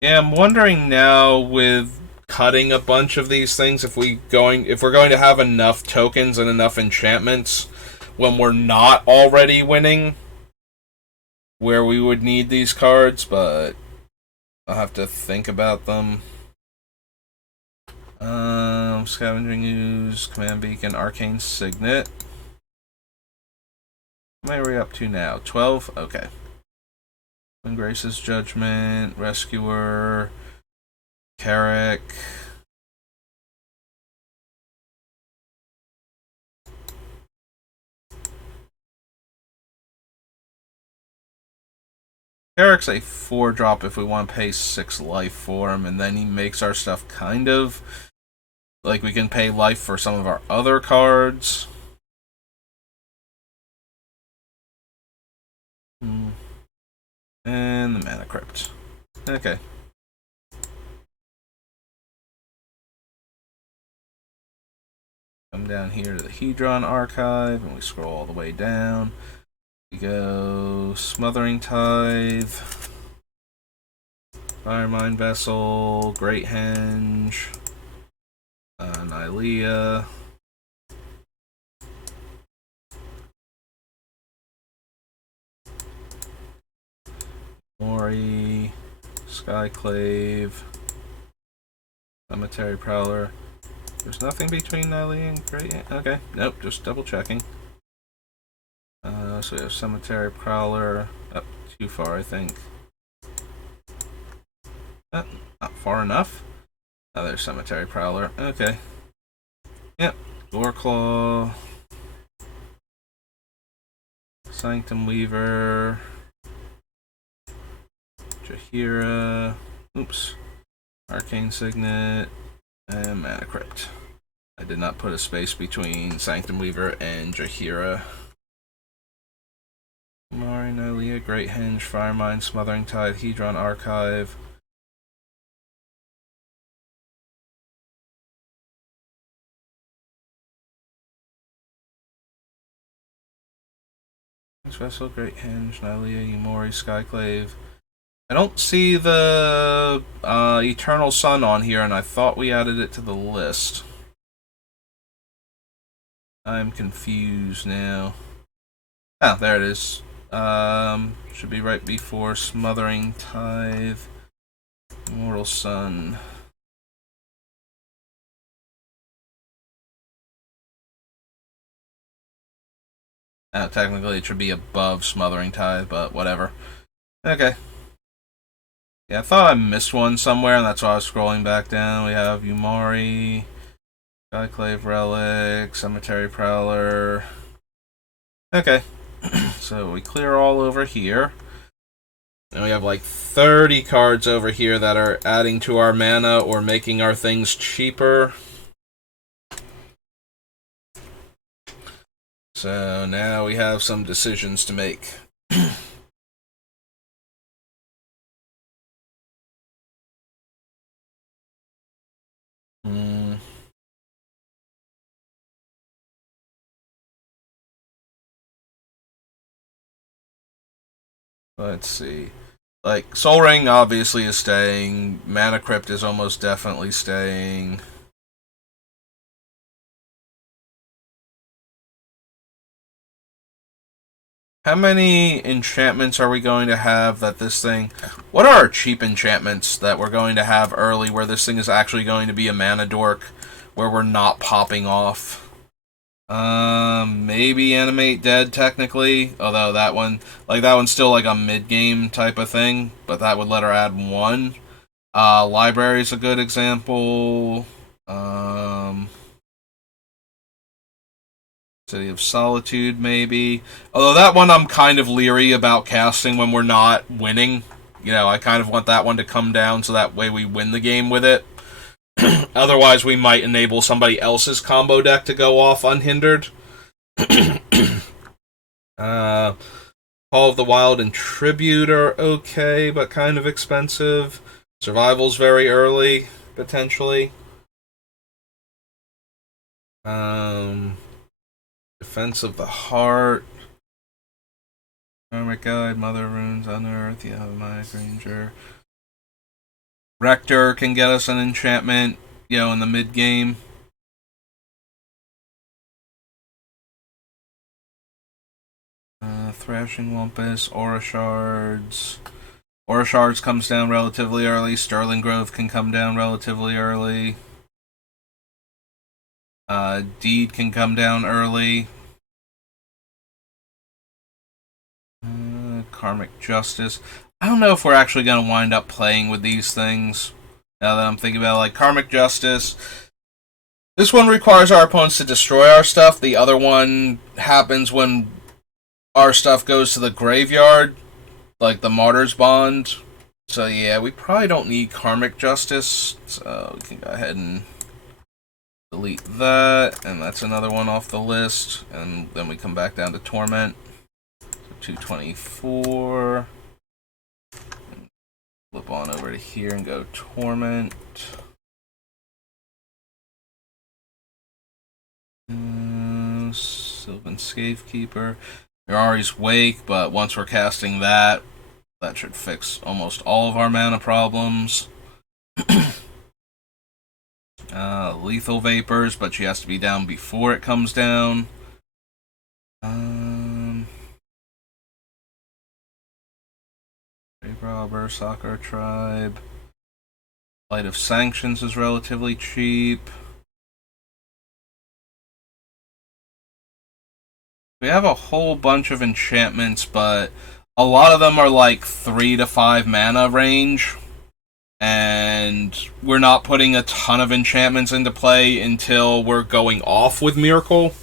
Yeah, I'm wondering now with cutting a bunch of these things if we're going to have enough tokens and enough enchantments when we're not already winning, where we would need these cards, but I'll have to think about them. Scavenging Ooze, Command Beacon, Arcane Signet. How many are we up to now? 12? Okay. Grace's Judgment, Rescuer, Carrick. Carrick's a 4-drop if we want to pay 6 life for him, and then he makes our stuff kind of like we can pay life for some of our other cards. And the Mana Crypt. Okay. Come down here to the Hedron Archive, and we scroll all the way down. We go Smothering Tithe, Firemind Vessel, Great Henge, Nylea. Mori, Skyclave, Cemetery Prowler. There's nothing between Natalie and Great. Okay, nope, just double checking. So we have Cemetery Prowler. Up too far, I think. Not far enough. Oh, there's Cemetery Prowler. Okay. Yep. Doorclaw. Sanctum Weaver. Jaheira. Oops. Arcane Signet. And Mana Crypt. I did not put a space between Sanctum Weaver and Jaheira. Mari, Nylea, Great Henge, Firemind, Smothering Tide, Hedron Archive. Vessel, Great Henge, Nylea, Yumori, Skyclave. I don't see the Eternal Sun on here, and I thought we added it to the list. I'm confused now. Ah, there it is. Should be right before Smothering Tithe. Immortal Sun. Technically it should be above Smothering Tithe, but whatever. Okay. Yeah, I thought I missed one somewhere, and that's why I was scrolling back down. We have Yumari, Skyclave Relic, Cemetery Prowler. Okay. So we clear all over here. And we have like 30 cards over here that are adding to our mana or making our things cheaper. So now we have some decisions to make. Let's see. Like, Soul Ring obviously is staying. Mana Crypt is almost definitely staying. How many enchantments are we going to have that this thing... What are our cheap enchantments that we're going to have early where this thing is actually going to be a mana dork, where we're not popping off? Maybe Animate Dead, technically. Although that one... Like, that one's still like a mid-game type of thing, but that would let her add one. Library's a good example. City of Solitude, maybe. Although that one I'm kind of leery about casting when we're not winning. You know, I kind of want that one to come down so that way we win the game with it. Otherwise, we might enable somebody else's combo deck to go off unhindered. Call of the Wild and Tribute are okay, but kind of expensive. Survival's very early, potentially. Defense of the Heart. Karmic Guide, Mother Runes, Unearth, you have Maya Granger. Rector can get us an enchantment, you know, in the mid game. Thrashing Lumpus, Aura Shards. Aura Shards comes down relatively early. Sterling Grove can come down relatively early. Deed can come down early. Karmic Justice. I don't know if we're actually going to wind up playing with these things. Now that I'm thinking about it, like Karmic Justice. This one requires our opponents to destroy our stuff. The other one happens when our stuff goes to the graveyard, like the Martyr's Bond. So yeah, we probably don't need Karmic Justice. So we can go ahead and delete that, and that's another one off the list. And then we come back down to Torment. So 224. Flip on over to here and go Torment. Sylvan Scavekeeper. Mirari's Wake, but once we're casting that, that should fix almost all of our mana problems. Lethal Vapors, but she has to be down before it comes down. Grave Robber, Soccer Tribe. Light of Sanctions is relatively cheap. We have a whole bunch of enchantments, but a lot of them are like 3 to 5 mana range, and we're not putting a ton of enchantments into play until we're going off with Myrkul.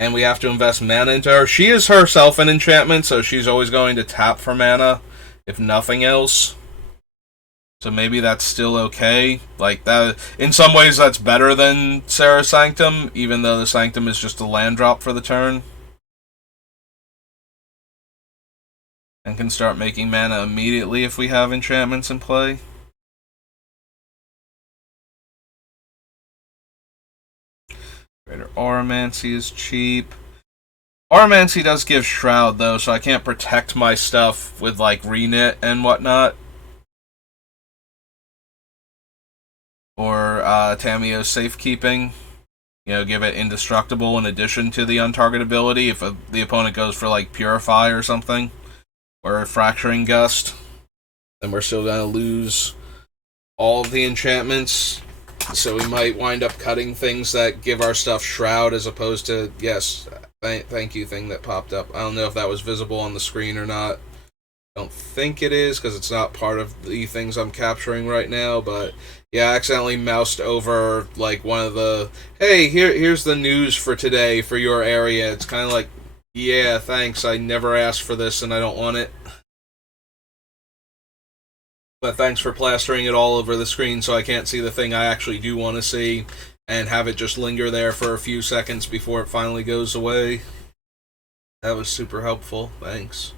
And we have to invest mana into her. She is herself an enchantment, so she's always going to tap for mana, if nothing else. So maybe that's still okay. Like that, in some ways, that's better than Sarah Sanctum, even though the Sanctum is just a land drop for the turn, and can start making mana immediately if we have enchantments in play. Greater Auramancy is cheap. Auramancy does give Shroud, though, so I can't protect my stuff with, like, Reknit and whatnot. Or Tamiyo's Safekeeping. You know, give it Indestructible in addition to the untargetability if the opponent goes for, like, Purify or something. Or a Fracturing Gust. Then we're still going to lose all of the enchantments. So we might wind up cutting things that give our stuff Shroud as opposed to, yes, thank you thing that popped up. I don't know if that was visible on the screen or not. I don't think it is because it's not part of the things I'm capturing right now, but yeah, I accidentally moused over like one of the, hey, here's the news for today for your area. It's kind of like, yeah, thanks, I never asked for this and I don't want it. But thanks for plastering it all over the screen so I can't see the thing I actually do want to see and have it just linger there for a few seconds before it finally goes away. That was super helpful. Thanks.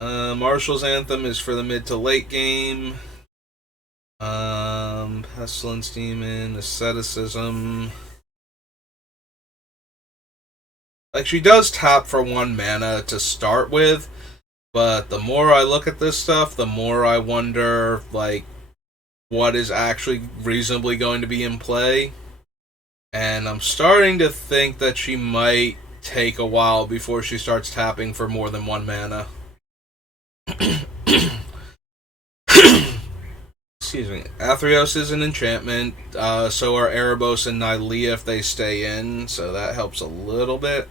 Marshall's Anthem is for the mid to late game. Pestilence Demon, Asceticism. Like, she does tap for 1 mana to start with, but the more I look at this stuff, the more I wonder, like, what is actually reasonably going to be in play. And I'm starting to think that she might take a while before she starts tapping for more than 1 mana. Excuse me. Athreos is an enchantment, so are Erebos and Nylea if they stay in, so that helps a little bit.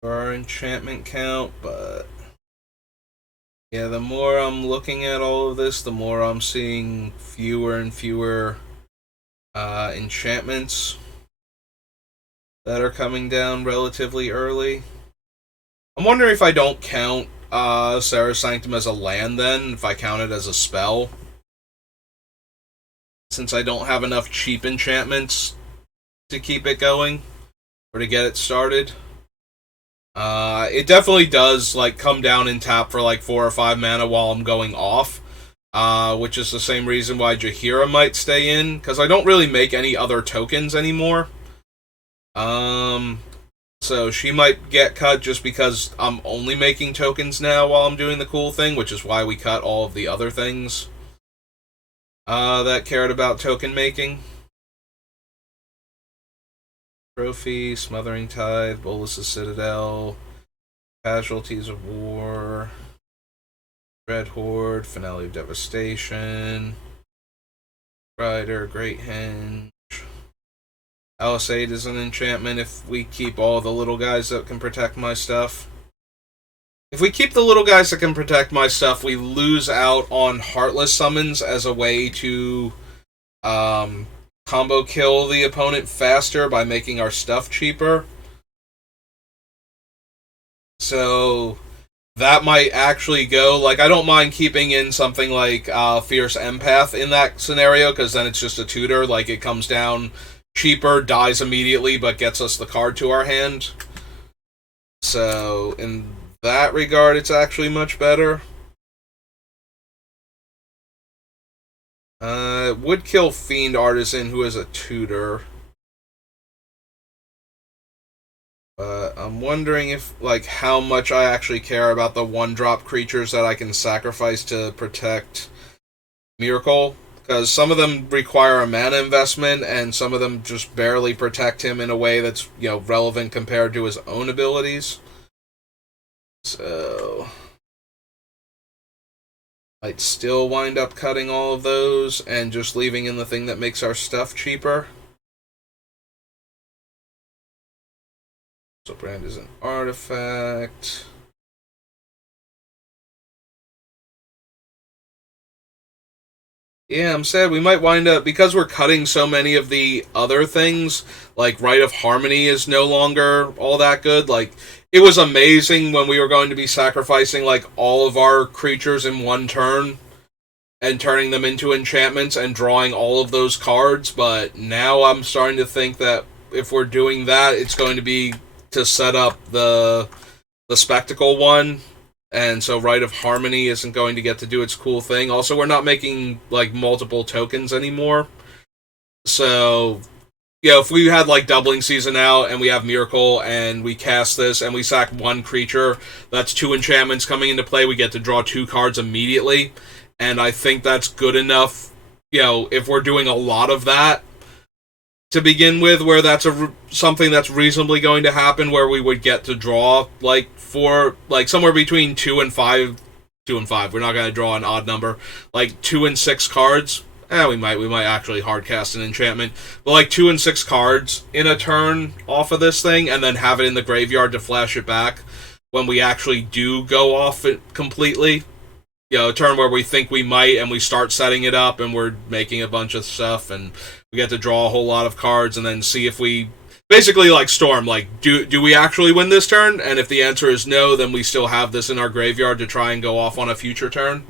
For our enchantment count, but yeah, the more I'm looking at all of this, the more I'm seeing fewer and fewer enchantments that are coming down relatively early. I'm wondering if I don't count Sarah's Sanctum as a land then, if I count it as a spell. Since I don't have enough cheap enchantments to keep it going, or to get it started. It definitely does like come down and tap for like 4 or 5 mana while I'm going off, which is the same reason why Jaheira might stay in, because I don't really make any other tokens anymore. So she might get cut just because I'm only making tokens now while I'm doing the cool thing, which is why we cut all of the other things that cared about token making. Trophy, Smothering Tithe, Bolus's Citadel, Casualties of War, Dread Horde, Finale of Devastation, Rider, Great Henge. Alisade is an enchantment if we keep all the little guys that can protect my stuff. If we keep the little guys that can protect my stuff, we lose out on Heartless Summons as a way to combo kill the opponent faster by making our stuff cheaper. So that might actually go, like, I don't mind keeping in something like Fierce Empath in that scenario, because then it's just a tutor, like it comes down cheaper, dies immediately, but gets us the card to our hand. So in that regard, it's actually much better. Would kill Fiend Artisan, who is a tutor. But I'm wondering if, like, how much I actually care about the 1-drop creatures that I can sacrifice to protect Myrkul. Because some of them require a mana investment, and some of them just barely protect him in a way that's, you know, relevant compared to his own abilities. So Might still wind up cutting all of those and just leaving in the thing that makes our stuff cheaper. So brand is an artifact. Yeah, I'm sad we might wind up, because we're cutting so many of the other things, like Rite of Harmony is no longer all that good. Like, it was amazing when we were going to be sacrificing, like, all of our creatures in one turn and turning them into enchantments and drawing all of those cards, but now I'm starting to think that if we're doing that, it's going to be to set up the Spectacle one, and so Rite of Harmony isn't going to get to do its cool thing. Also, we're not making, like, multiple tokens anymore. So, if we had, like, Doubling Season out, and we have Myrkul, and we cast this, and we sack one creature, that's 2 enchantments coming into play, we get to draw 2 cards immediately. And I think that's good enough, if we're doing a lot of that to begin with, where that's something that's reasonably going to happen, where we would get to draw, like, somewhere between 2 and 5. 2 and 5. We're not going to draw an odd number. Like, 2 and 6 cards. We might actually hardcast an enchantment. But, like, 2 and 6 cards in a turn off of this thing, and then have it in the graveyard to flash it back when we actually do go off it completely. A turn where we think we might, and we start setting it up, and we're making a bunch of stuff, and we get to draw a whole lot of cards, and then see if we... Basically, like, Storm, like, do we actually win this turn? And if the answer is no, then we still have this in our graveyard to try and go off on a future turn.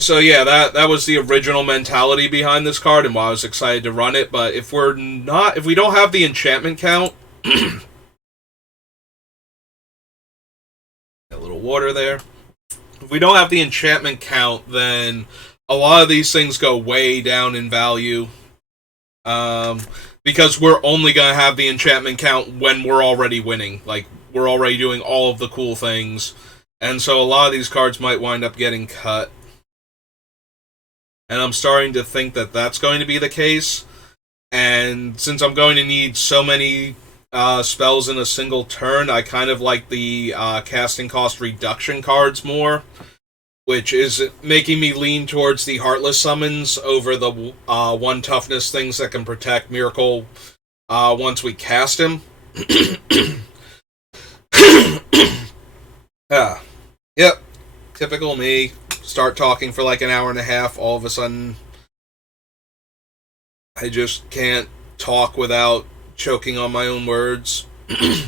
So yeah, that was the original mentality behind this card, and why I was excited to run it, but if we don't have the enchantment count... A little water there. If we don't have the enchantment count, then a lot of these things go way down in value. Because we're only going to have the enchantment count when we're already winning. Like, we're already doing all of the cool things. And so a lot of these cards might wind up getting cut. And I'm starting to think that that's going to be the case. And since I'm going to need so many... spells in a single turn, I kind of like the casting cost reduction cards more, which is making me lean towards the Heartless Summons over the 1 toughness things that can protect Myrkul once we cast him. Yep, typical me. Start talking for like an hour and a half, all of a sudden I just can't talk without choking on my own words. But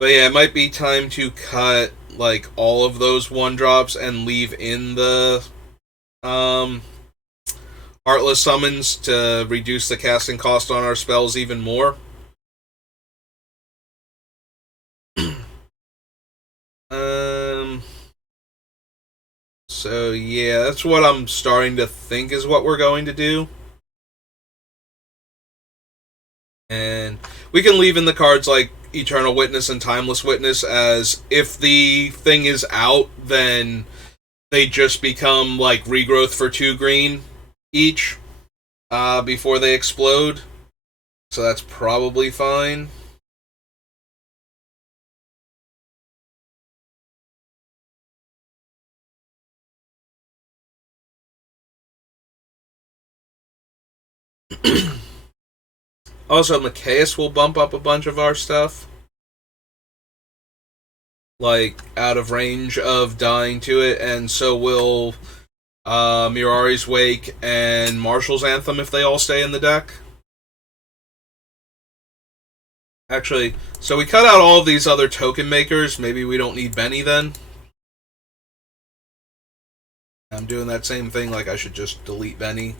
yeah, it might be time to cut, like, all of those 1-drops and leave in the Heartless Summons to reduce the casting cost on our spells even more. So yeah, that's what I'm starting to think is what we're going to do. And we can leave in the cards like Eternal Witness and Timeless Witness, as if the thing is out, then they just become like regrowth for 2 green each before they explode. So that's probably fine. Also, Machias will bump up a bunch of our stuff. Like, out of range of dying to it, and so will Mirari's Wake and Marshall's Anthem if they all stay in the deck. Actually, so we cut out all of these other token makers. Maybe we don't need Benny then. I'm doing that same thing, like I should just delete Benny.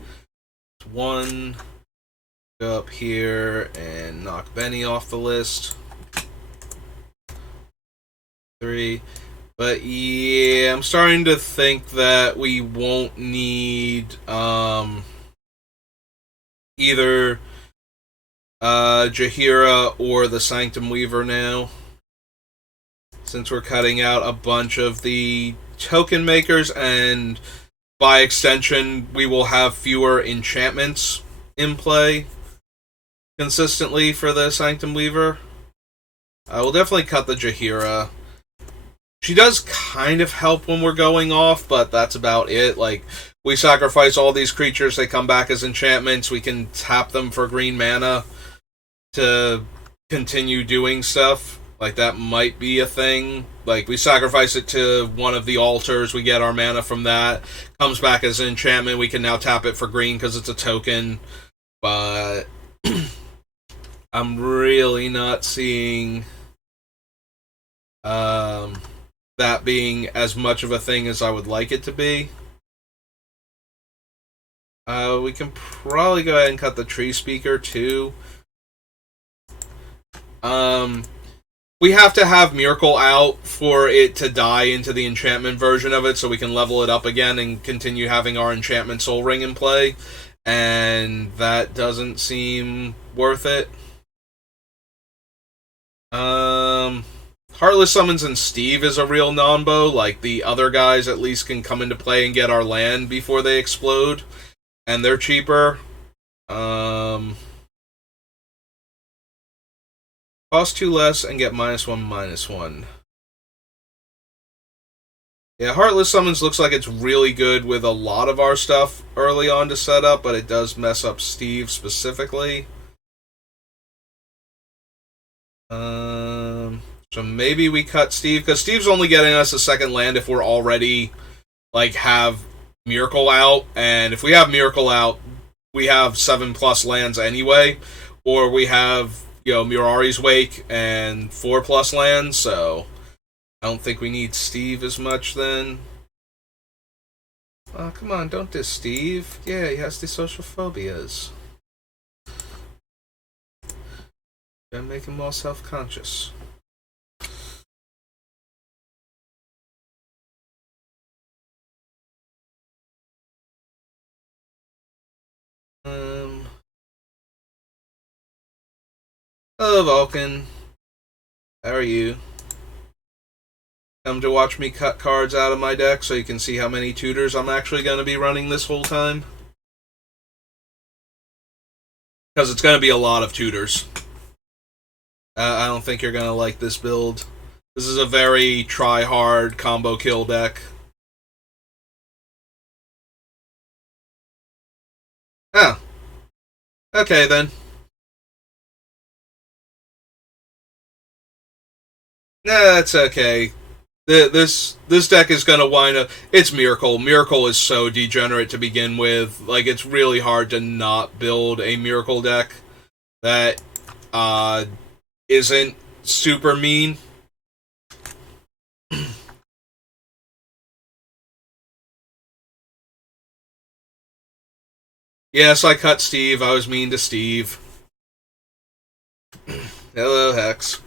1... Go up here and knock Benny off the list. 3. But yeah, I'm starting to think that we won't need either Jaheira or the Sanctum Weaver now, since we're cutting out a bunch of the token makers, and by extension we will have fewer enchantments in play consistently for the Sanctum Weaver. We'll definitely cut the Jaheira. She does kind of help when we're going off, but that's about it. Like, we sacrifice all these creatures, they come back as enchantments, we can tap them for green mana to continue doing stuff. Like, that might be a thing. Like, we sacrifice it to one of the altars, we get our mana from that, comes back as an enchantment, we can now tap it for green because it's a token. But I'm really not seeing that being as much of a thing as I would like it to be. We can probably go ahead and cut the tree speaker too. We have to have Myrkul out for it to die into the enchantment version of it so we can level it up again and continue having our enchantment soul ring in play. And that doesn't seem worth it. Heartless Summons and Steve is a real non-bo. Like, the other guys at least can come into play and get our land before they explode. And they're cheaper. Cost 2 less and get -1/-1. Yeah, Heartless Summons looks like it's really good with a lot of our stuff early on to set up, but it does mess up Steve specifically. So maybe we cut Steve, because Steve's only getting us a second land if we're already, like, have Myrkul out, and if we have Myrkul out, we have 7+ lands anyway, or we have, you know, Mirari's Wake and 4+ lands, so I don't think we need Steve as much then. Oh, come on, don't diss Steve. Yeah, he has the social phobias. Gotta make him more self-conscious. Hello, Vulcan. How are you? Come to watch me cut cards out of my deck so you can see how many tutors I'm actually going to be running this whole time? Because it's going to be a lot of tutors. I don't think you're going to like this build. This is a very try-hard combo kill deck. Oh. Okay, then. Nah, that's okay. This deck is gonna wind up. It's Myrkul. Myrkul is so degenerate to begin with. Like, it's really hard to not build a Myrkul deck that isn't super mean. Yes, I cut Steve. I was mean to Steve. Hello, Hex.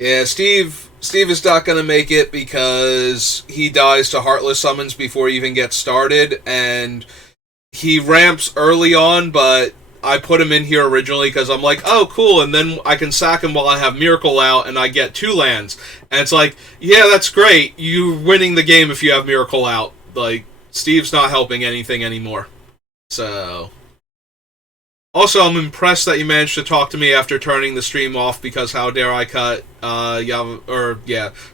Yeah, Steve is not going to make it because he dies to Heartless Summons before he even gets started, and he ramps early on, but I put him in here originally because I'm like, oh, cool, and then I can sack him while I have Myrkul out, and I get 2 lands. And it's like, yeah, that's great. You're winning the game if you have Myrkul out. Like, Steve's not helping anything anymore. So... Also, I'm impressed that you managed to talk to me after turning the stream off, because how dare I cut,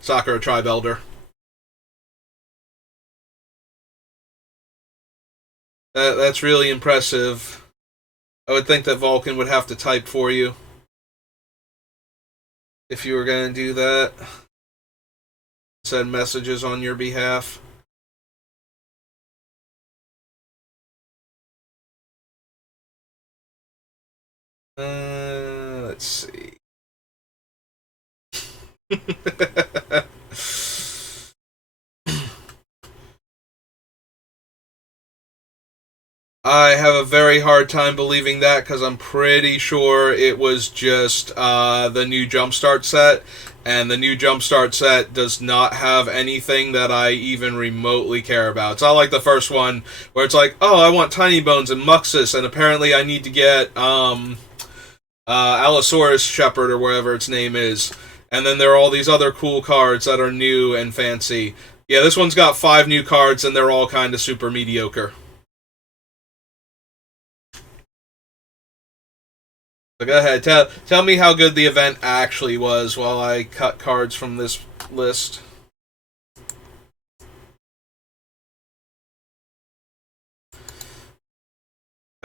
Sakura Tribe Elder. That's really impressive. I would think that Vulcan would have to type for you if you were going to do that. Send messages on your behalf. Let's see. I have a very hard time believing that, because I'm pretty sure it was just the new Jumpstart set, and the new Jumpstart set does not have anything that I even remotely care about. It's not like the first one, where it's like, oh, I want Tiny Bones and Muxus, and apparently I need to get Allosaurus Shepherd, or whatever its name is, and then there are all these other cool cards that are new and fancy. Yeah, this one's got 5 new cards, and they're all kind of super mediocre. So go ahead, tell me how good the event actually was while I cut cards from this list.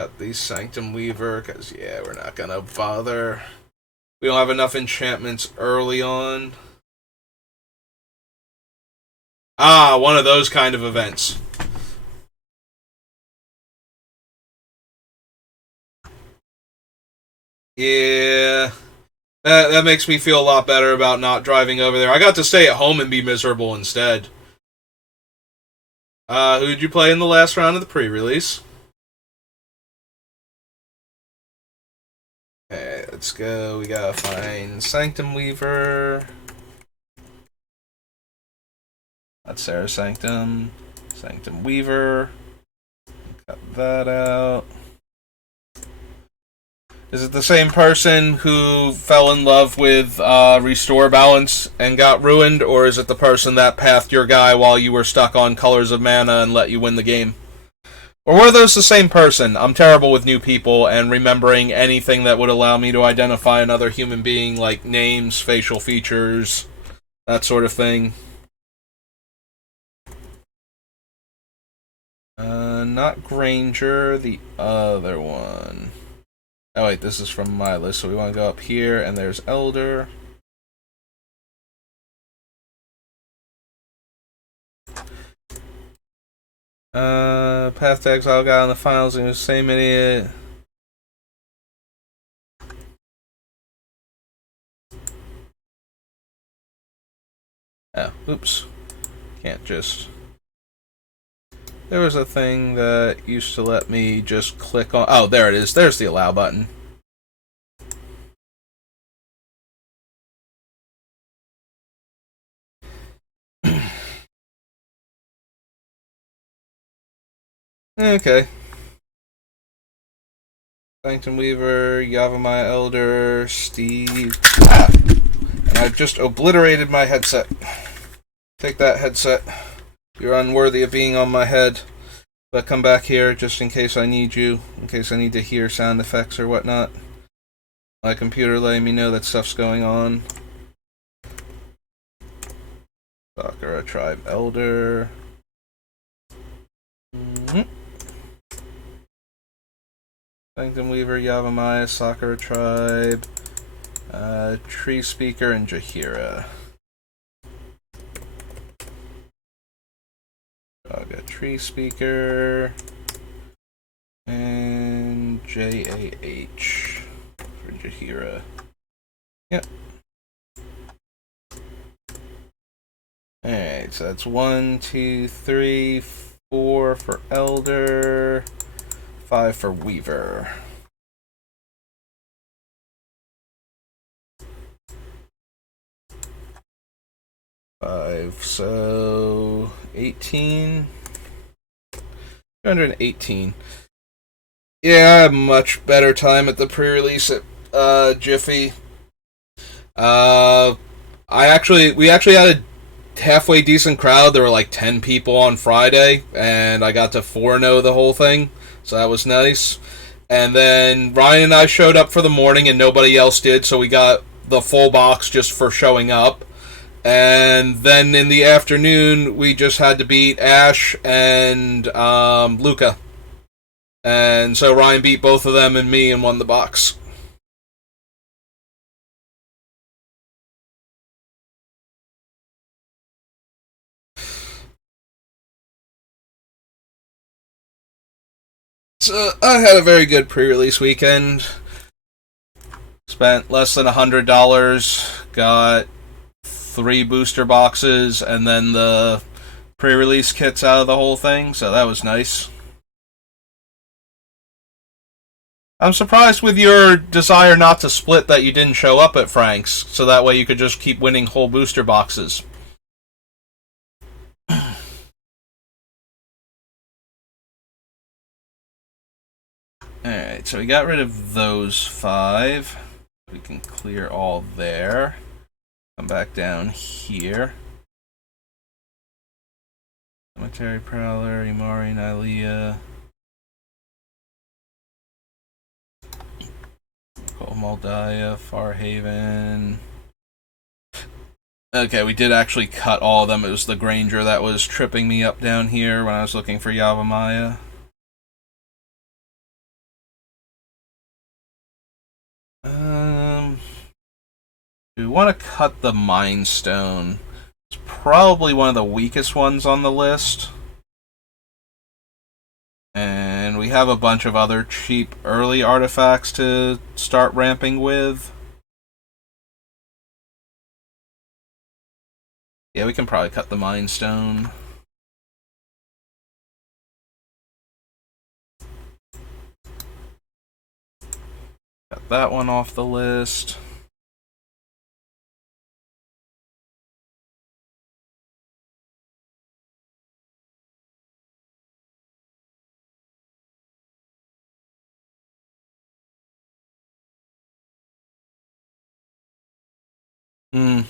Got the Sanctum Weaver, because, yeah, we're not gonna bother. We don't have enough enchantments early on. Ah, one of those kind of events. Yeah. That makes me feel a lot better about not driving over there. I got to stay at home and be miserable instead. Who did you play in the last round of the pre-release? Okay, let's go. We gotta find Sanctum Weaver. That's Sarah's Sanctum. Sanctum Weaver. Cut that out. Is it the same person who fell in love with Restore Balance and got ruined, or is it the person that pathed your guy while you were stuck on Colors of Mana and let you win the game? Or were those the same person? I'm terrible with new people and remembering anything that would allow me to identify another human being, like names, facial features, that sort of thing. Not Granger, the other one. Oh wait, this is from my list, so we want to go up here, and there's Elder. Path to Exile got on the finals and he was the same idiot. Oh, oops. Can't just... There was a thing that used to let me just click on... Oh, there it is. There's the allow button. Okay. Sanctum Weaver, Yavimaya Elder, Steve... Ah! And I've just obliterated my headset. Take that, headset. You're unworthy of being on my head. But come back here just in case I need you. In case I need to hear sound effects or whatnot. My computer letting me know that stuff's going on. Sakura Tribe Elder. Sanctum Weaver, Yavimaya, Sakura Tribe, Tree Speaker, and Jaheira. I'll get Tree Speaker and JAH for Jaheira. Yep. Alright, so that's 1, 2, 3, 4 for Elder, 5 for Weaver. So 18. 218. Yeah, I had much better time at the pre-release at Jiffy. We actually had a halfway decent crowd. There were like 10 people on Friday, and I got to 4-0 the whole thing, so that was nice. And then Ryan and I showed up for the morning, and nobody else did, so we got the full box just for showing up. And then in the afternoon, we just had to beat Ash and Luca. And so Ryan beat both of them and me and won the box. So I had a very good pre-release weekend. Spent less than $100. Got 3 booster boxes and then the pre-release kits out of the whole thing, so that was nice. I'm surprised with your desire not to split that you didn't show up at Frank's, so that way you could just keep winning whole booster boxes. Alright, so we got rid of those 5. We can clear all there. Come back down here. Cemetery Prowler, Imari, Nylea. Moldaya, Farhaven. Okay, we did actually cut all of them. It was the Granger that was tripping me up down here when I was looking for Yavimaya. want to cut the Mind Stone. It's probably one of the weakest ones on the list. And we have a bunch of other cheap early artifacts to start ramping with. Yeah, we can probably cut the Mind Stone. Got that one off the list. Hmm.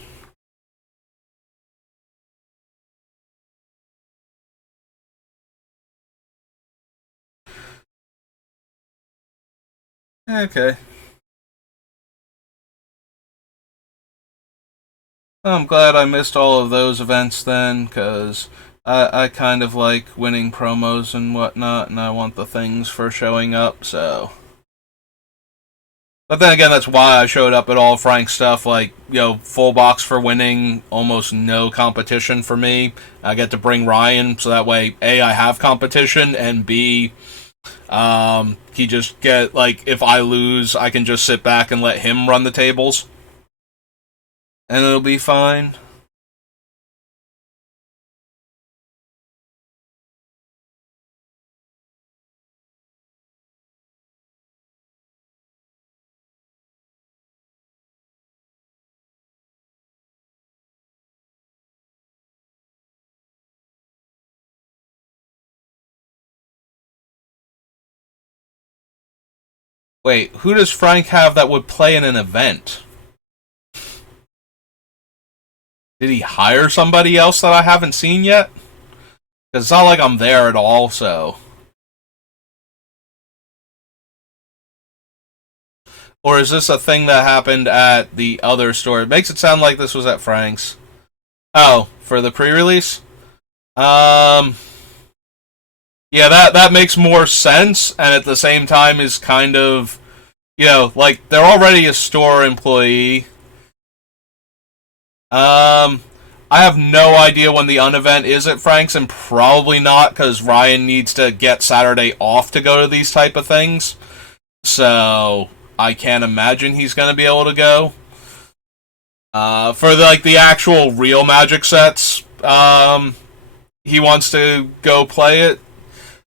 Okay. I'm glad I missed all of those events then, because I kind of like winning promos and whatnot, and I want the things for showing up, so. But then again, that's why I showed up at all Frank stuff, like, full box for winning, almost no competition for me. I get to bring Ryan, so that way, A, I have competition, and B, he just get, like, if I lose, I can just sit back and let him run the tables. And it'll be fine. Wait, who does Frank have that would play in an event? Did he hire somebody else that I haven't seen yet? Because it's not like I'm there at all, so. Or is this a thing that happened at the other store? It makes it sound like this was at Frank's. Oh, for the pre-release? Yeah, that makes more sense, and at the same time is kind of, like, they're already a store employee. I have no idea when the unevent is at Frank's, and probably not, because Ryan needs to get Saturday off to go to these type of things. So, I can't imagine he's going to be able to go. For the actual real Magic sets, he wants to go play it.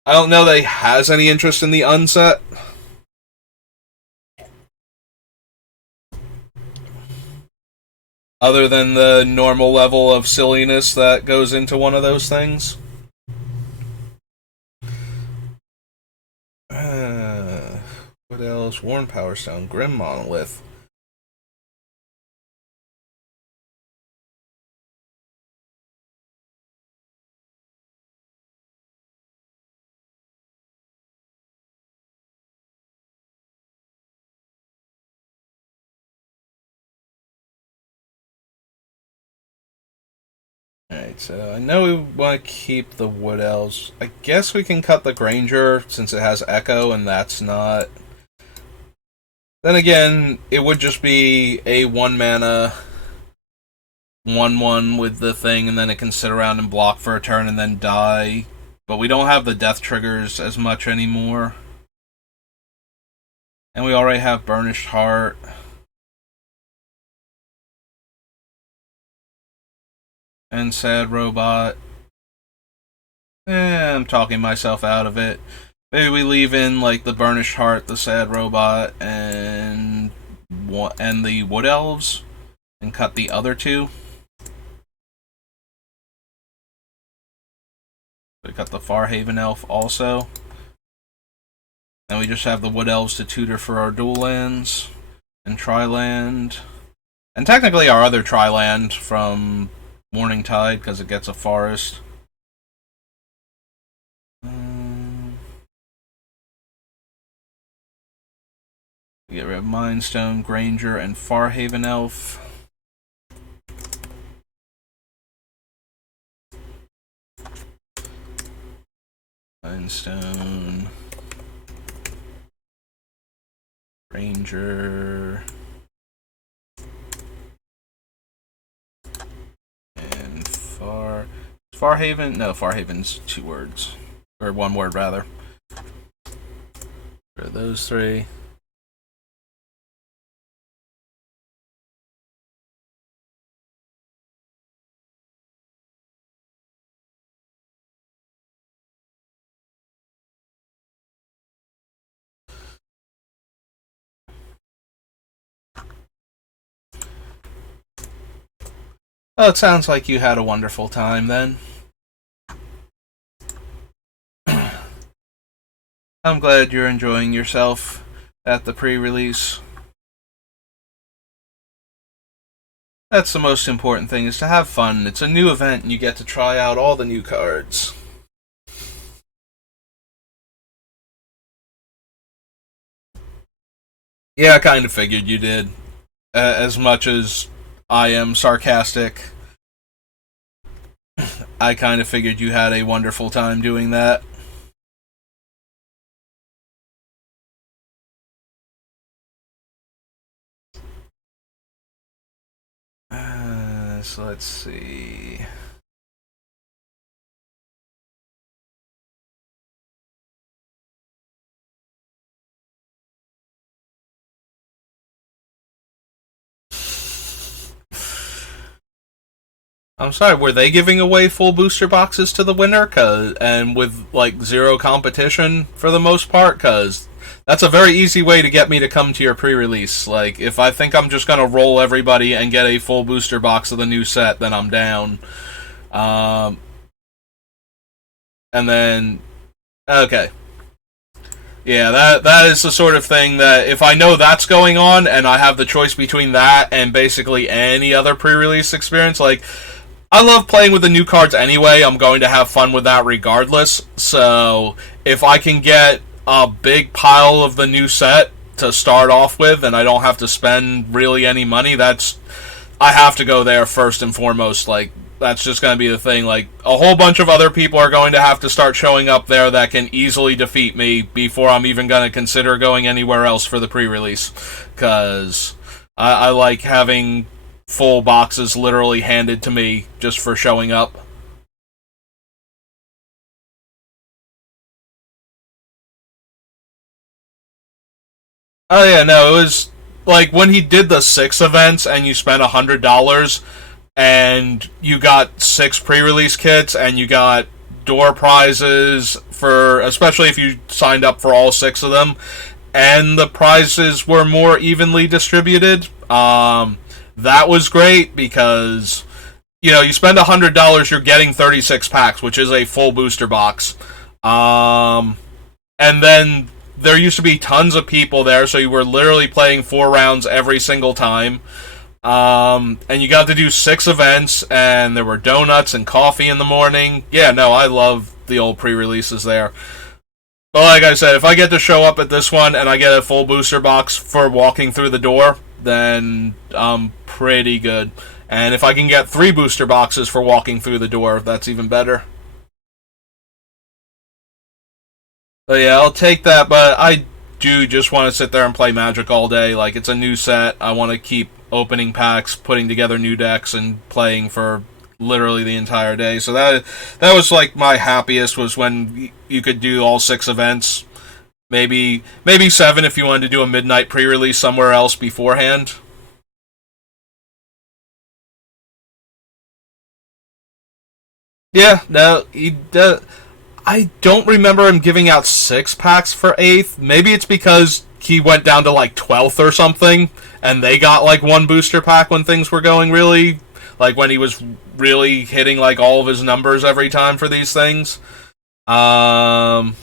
I don't know that he has any interest in the unset. Other than the normal level of silliness that goes into one of those things. What else? Worn Power Stone, Grim Monolith. Alright, so I know we want to keep the Wood Elves. I guess we can cut the Granger since it has Echo and that's not. Then again, it would just be a 1-mana 1/1 with the thing, and then it can sit around and block for a turn and then die. But we don't have the death triggers as much anymore. And we already have Burnished Heart. And Sad Robot. I'm talking myself out of it. Maybe we leave in like the Burnished Heart, the Sad Robot, and the Wood Elves, and cut the other two. We cut the Farhaven Elf also. And we just have the Wood Elves to tutor for our dual lands and Tri-land. And technically our other Tri-land from Morning Tide, because it gets a forest. We get rid of Mind Stone, Granger, and Farhaven Elf. Mind Stone, Granger, Farhaven? No, Farhaven's 2 words. Or 1 word, rather. For those 3. Well, it sounds like you had a wonderful time then. I'm glad you're enjoying yourself at the pre-release. That's the most important thing, is to have fun. It's a new event and you get to try out all the new cards. Yeah, I kind of figured you did. As much as I am sarcastic, I kind of figured you had a wonderful time doing that. So let's see. I'm sorry, were they giving away full booster boxes to the winner? And with like 0 competition for the most part? Because that's a very easy way to get me to come to your pre-release. Like, if I think I'm just gonna roll everybody and get a full booster box of the new set, then I'm down. Um, and then, okay. Yeah, that is the sort of thing that if I know that's going on and I have the choice between that and basically any other pre-release experience, like, I love playing with the new cards anyway. I'm going to have fun with that regardless. So if I can get a big pile of the new set to start off with and I don't have to spend really any money, I have to go there first and foremost. Like, that's just going to be the thing. Like, a whole bunch of other people are going to have to start showing up there that can easily defeat me before I'm even going to consider going anywhere else for the pre-release. Because I like having full boxes literally handed to me just for showing up. Oh yeah, no, it was like when he did the 6 events and you spent $100 and you got 6 pre-release kits and you got door prizes for, especially if you signed up for all 6 of them, and the prizes were more evenly distributed. That was great because, you know, you spend $100, you're getting 36 packs, which is a full booster box. And then there used to be tons of people there, so you were literally playing 4 rounds every single time. And you got to do 6 events, and there were donuts and coffee in the morning. Yeah, no, I love the old pre-releases there. But like I said, if I get to show up at this one and I get a full booster box for walking through the door, then I'm pretty good. And if I can get 3 booster boxes for walking through the door, that's even better. But yeah, I'll take that, but I do just want to sit there and play Magic all day. Like, it's a new set. I want to keep opening packs, putting together new decks, and playing for literally the entire day. So that was like my happiest, was when you could do all 6 events. Maybe 7 if you wanted to do a midnight pre-release somewhere else beforehand. Yeah, no, he does. I don't remember him giving out 6 packs for 8th. Maybe it's because he went down to like 12th or something, and they got like 1 booster pack when things were going really, like when he was really hitting like all of his numbers every time for these things. Um,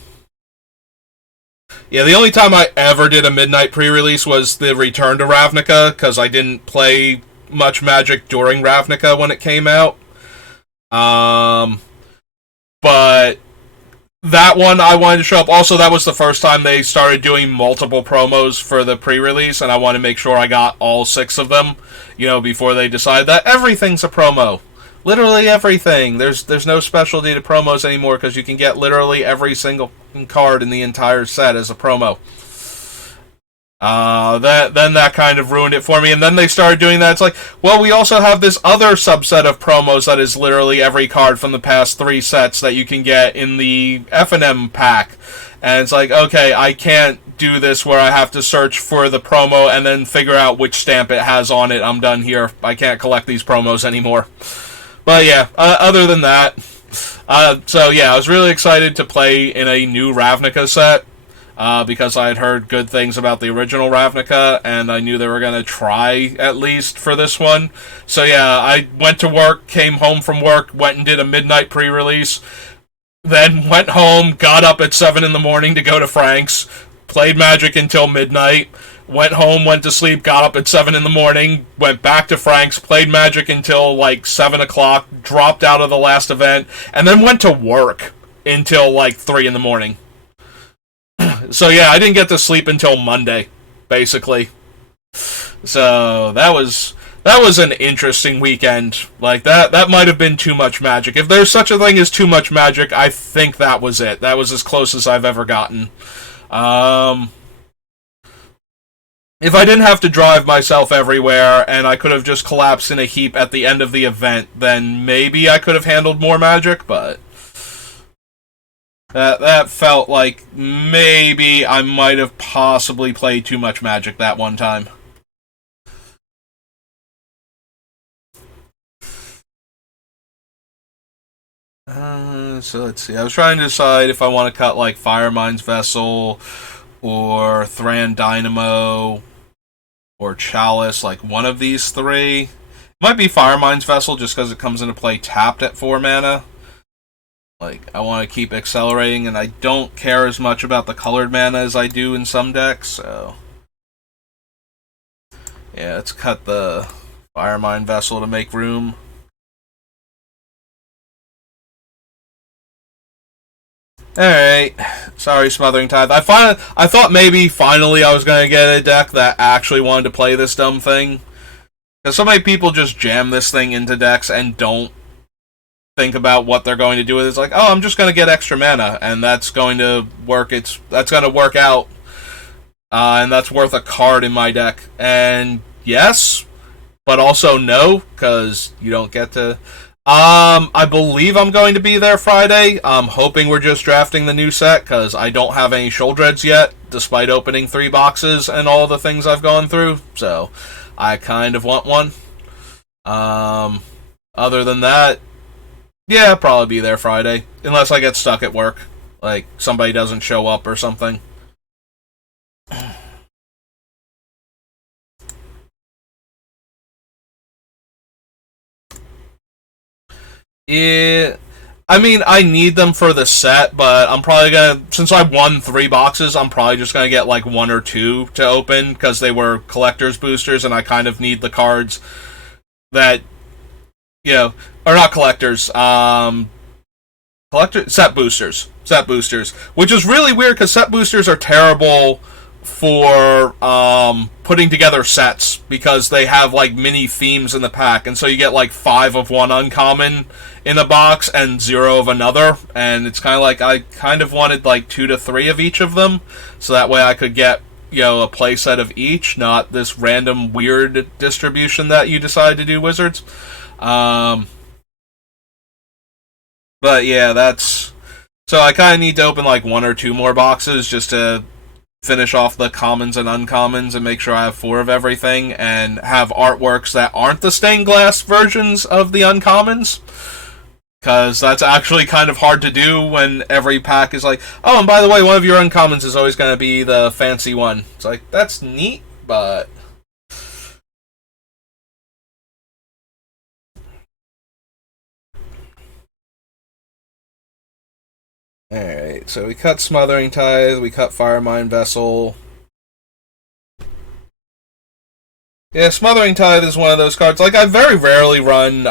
yeah, the only time I ever did a midnight pre-release was the Return to Ravnica, because I didn't play much Magic during Ravnica when it came out. Um, but that one I wanted to show up. Also, that was the first time they started doing multiple promos for the pre-release, and I wanted to make sure I got all 6 of them, you know, before they decide that everything's a promo. Literally everything. There's no specialty to promos anymore because you can get literally every single card in the entire set as a promo. That kind of ruined it for me. And then they started doing that. It's like, well, we also have this other subset of promos that is literally every card from the past 3 sets that you can get in the F&M pack. And it's like, okay, I can't do this where I have to search for the promo and then figure out which stamp it has on it. I'm done here. I can't collect these promos anymore. But yeah, other than that, so yeah, I was really excited to play in a new Ravnica set. Because I had heard good things about the original Ravnica, and I knew they were going to try, at least, for this one. So yeah, I went to work, came home from work, went and did a midnight pre-release, then went home, got up at 7 in the morning to go to Frank's, played Magic until midnight, went home, went to sleep, got up at 7 in the morning, went back to Frank's, played Magic until like 7 o'clock, dropped out of the last event, and then went to work until like 3 in the morning. So yeah, I didn't get to sleep until Monday, basically. So that was an interesting weekend. Like that might have been too much Magic. If there's such a thing as too much Magic, I think that was it. That was as close as I've ever gotten. If I didn't have to drive myself everywhere and I could have just collapsed in a heap at the end of the event, then maybe I could have handled more Magic, but that felt like maybe I might have possibly played too much Magic that one time. So let's see. I was trying to decide if I want to cut like Firemind's Vessel or Thran Dynamo or Chalice, like one of these 3. It might be Firemind's Vessel just because it comes into play tapped at 4 mana. Like, I want to keep accelerating, and I don't care as much about the colored mana as I do in some decks, so yeah, let's cut the Firemind Vessel to make room. Alright, sorry Smothering Tithe. I thought maybe finally I was going to get a deck that actually wanted to play this dumb thing. Because so many people just jam this thing into decks and don't think about what they're going to do with it. It's like, oh, I'm just going to get extra mana, and that's going to work. That's going to work out, and that's worth a card in my deck. And yes, but also no, because you don't get to. I believe I'm going to be there Friday. I'm hoping we're just drafting the new set, because I don't have any Sholdreds yet, despite opening 3 boxes and all the things I've gone through. So I kind of want one. Other than that, yeah, I'll probably be there Friday. Unless I get stuck at work. Like, somebody doesn't show up or something. Yeah, I mean, I need them for the set, but I'm probably gonna, since I won 3 boxes, I'm probably just gonna get like 1 or 2 to open, because they were collector's boosters, and I kind of need the cards that, you know, or not collectors, set boosters, which is really weird because set boosters are terrible for putting together sets because they have like mini themes in the pack, and so you get like 5 of one uncommon in a box and 0 of another, and it's kind of like I kind of wanted like 2 to 3 of each of them, so that way I could get, you know, a play set of each, not this random weird distribution that you decide to do, Wizards. But yeah, that's, so I kind of need to open like 1 or 2 more boxes just to finish off the commons and uncommons and make sure I have 4 of everything and have artworks that aren't the stained glass versions of the uncommons. Because that's actually kind of hard to do when every pack is like, oh, and by the way, one of your uncommons is always going to be the fancy one. It's like, that's neat, but alright, so we cut Smothering Tithe, we cut Firemind Vessel. Yeah, Smothering Tithe is one of those cards. Like, I very rarely run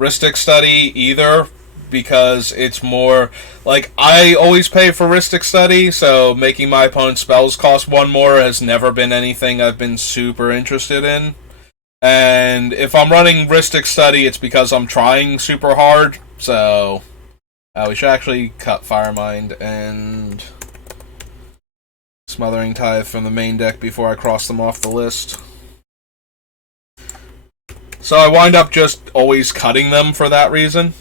Rhystic Study either, because it's more, like, I always pay for Rhystic Study, so making my opponent's spells cost 1 more has never been anything I've been super interested in. And if I'm running Rhystic Study, it's because I'm trying super hard, so we should actually cut Firemind and Smothering Tithe from the main deck before I cross them off the list. So I wind up just always cutting them for that reason.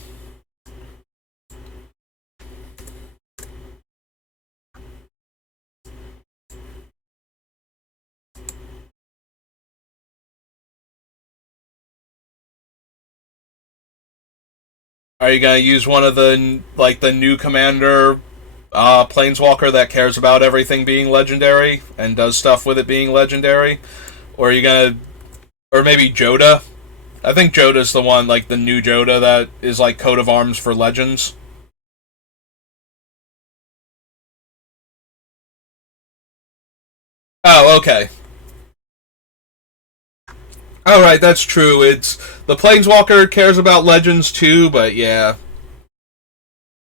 Are you gonna use one of the new commander planeswalker that cares about everything being legendary and does stuff with it being legendary? Or are you gonna, or maybe Joda? I think Joda's the one, like the new Joda that is like coat of arms for legends. Oh, okay. All right, that's true. It's the Planeswalker cares about legends too, but yeah,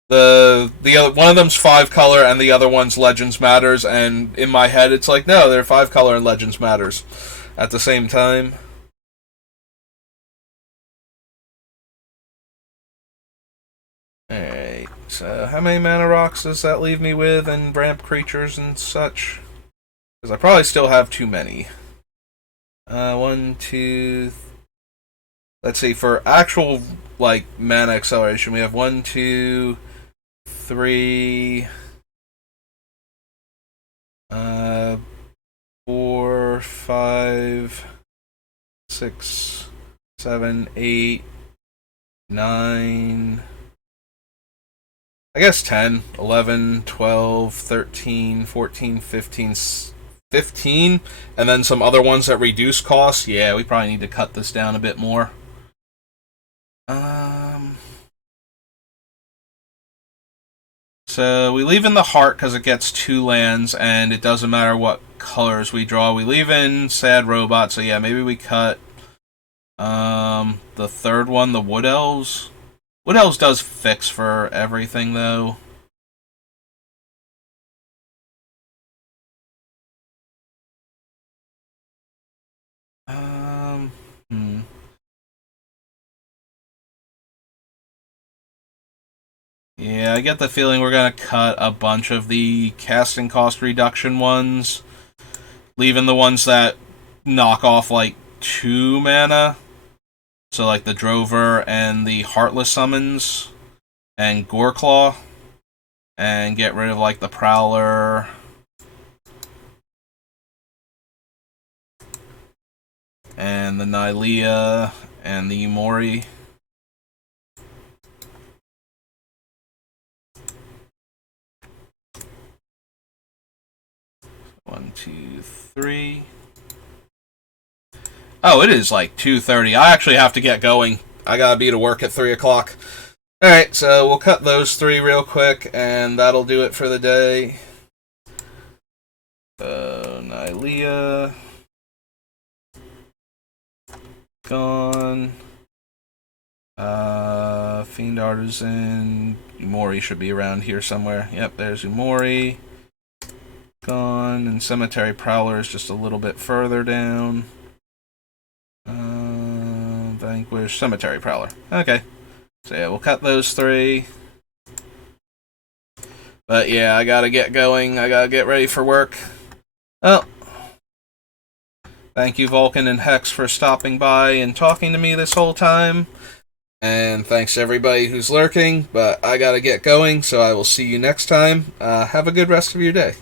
the other one of them's 5 color and the other one's Legends Matters, and in my head it's like no, they're 5 color and Legends Matters at the same time. All right, so how many mana rocks does that leave me with, and ramp creatures and such? Because I probably still have too many. One, two. Let's see. For actual like mana acceleration, we have 1, 2, 3, 4, 5, 6, 7, 8, 9. I guess 10, 11, 12, 13, 14, 15, 15, and then some other ones that reduce costs. Yeah, we probably need to cut this down a bit more. So we leave in the heart because it gets 2 lands, and it doesn't matter what colors we draw. We leave in Sad Robot, so yeah, maybe we cut the third one, the Wood Elves. Wood Elves does fix for everything, though. Hmm. Yeah, I get the feeling we're gonna cut a bunch of the casting cost reduction ones, leaving the ones that knock off like 2 mana. So like the Drover and the Heartless Summons and Goreclaw, and get rid of like the Prowler and the Nylea and the Umori. One, two, three. Oh, it is like 2:30. I actually have to get going. I gotta be to work at 3 o'clock. Alright, so we'll cut those 3 real quick, and that'll do it for the day. Nylea. Gone. Fiend Artisan. Umori should be around here somewhere. Yep, there's Umori. Gone. And Cemetery Prowler is just a little bit further down. Vanquish. Cemetery Prowler. Okay. So yeah, we'll cut those 3. But yeah, I gotta get going. I gotta get ready for work. Well, thank you, Vulcan and Hex, for stopping by and talking to me this whole time. And thanks to everybody who's lurking, but I gotta get going, so I will see you next time. Have a good rest of your day.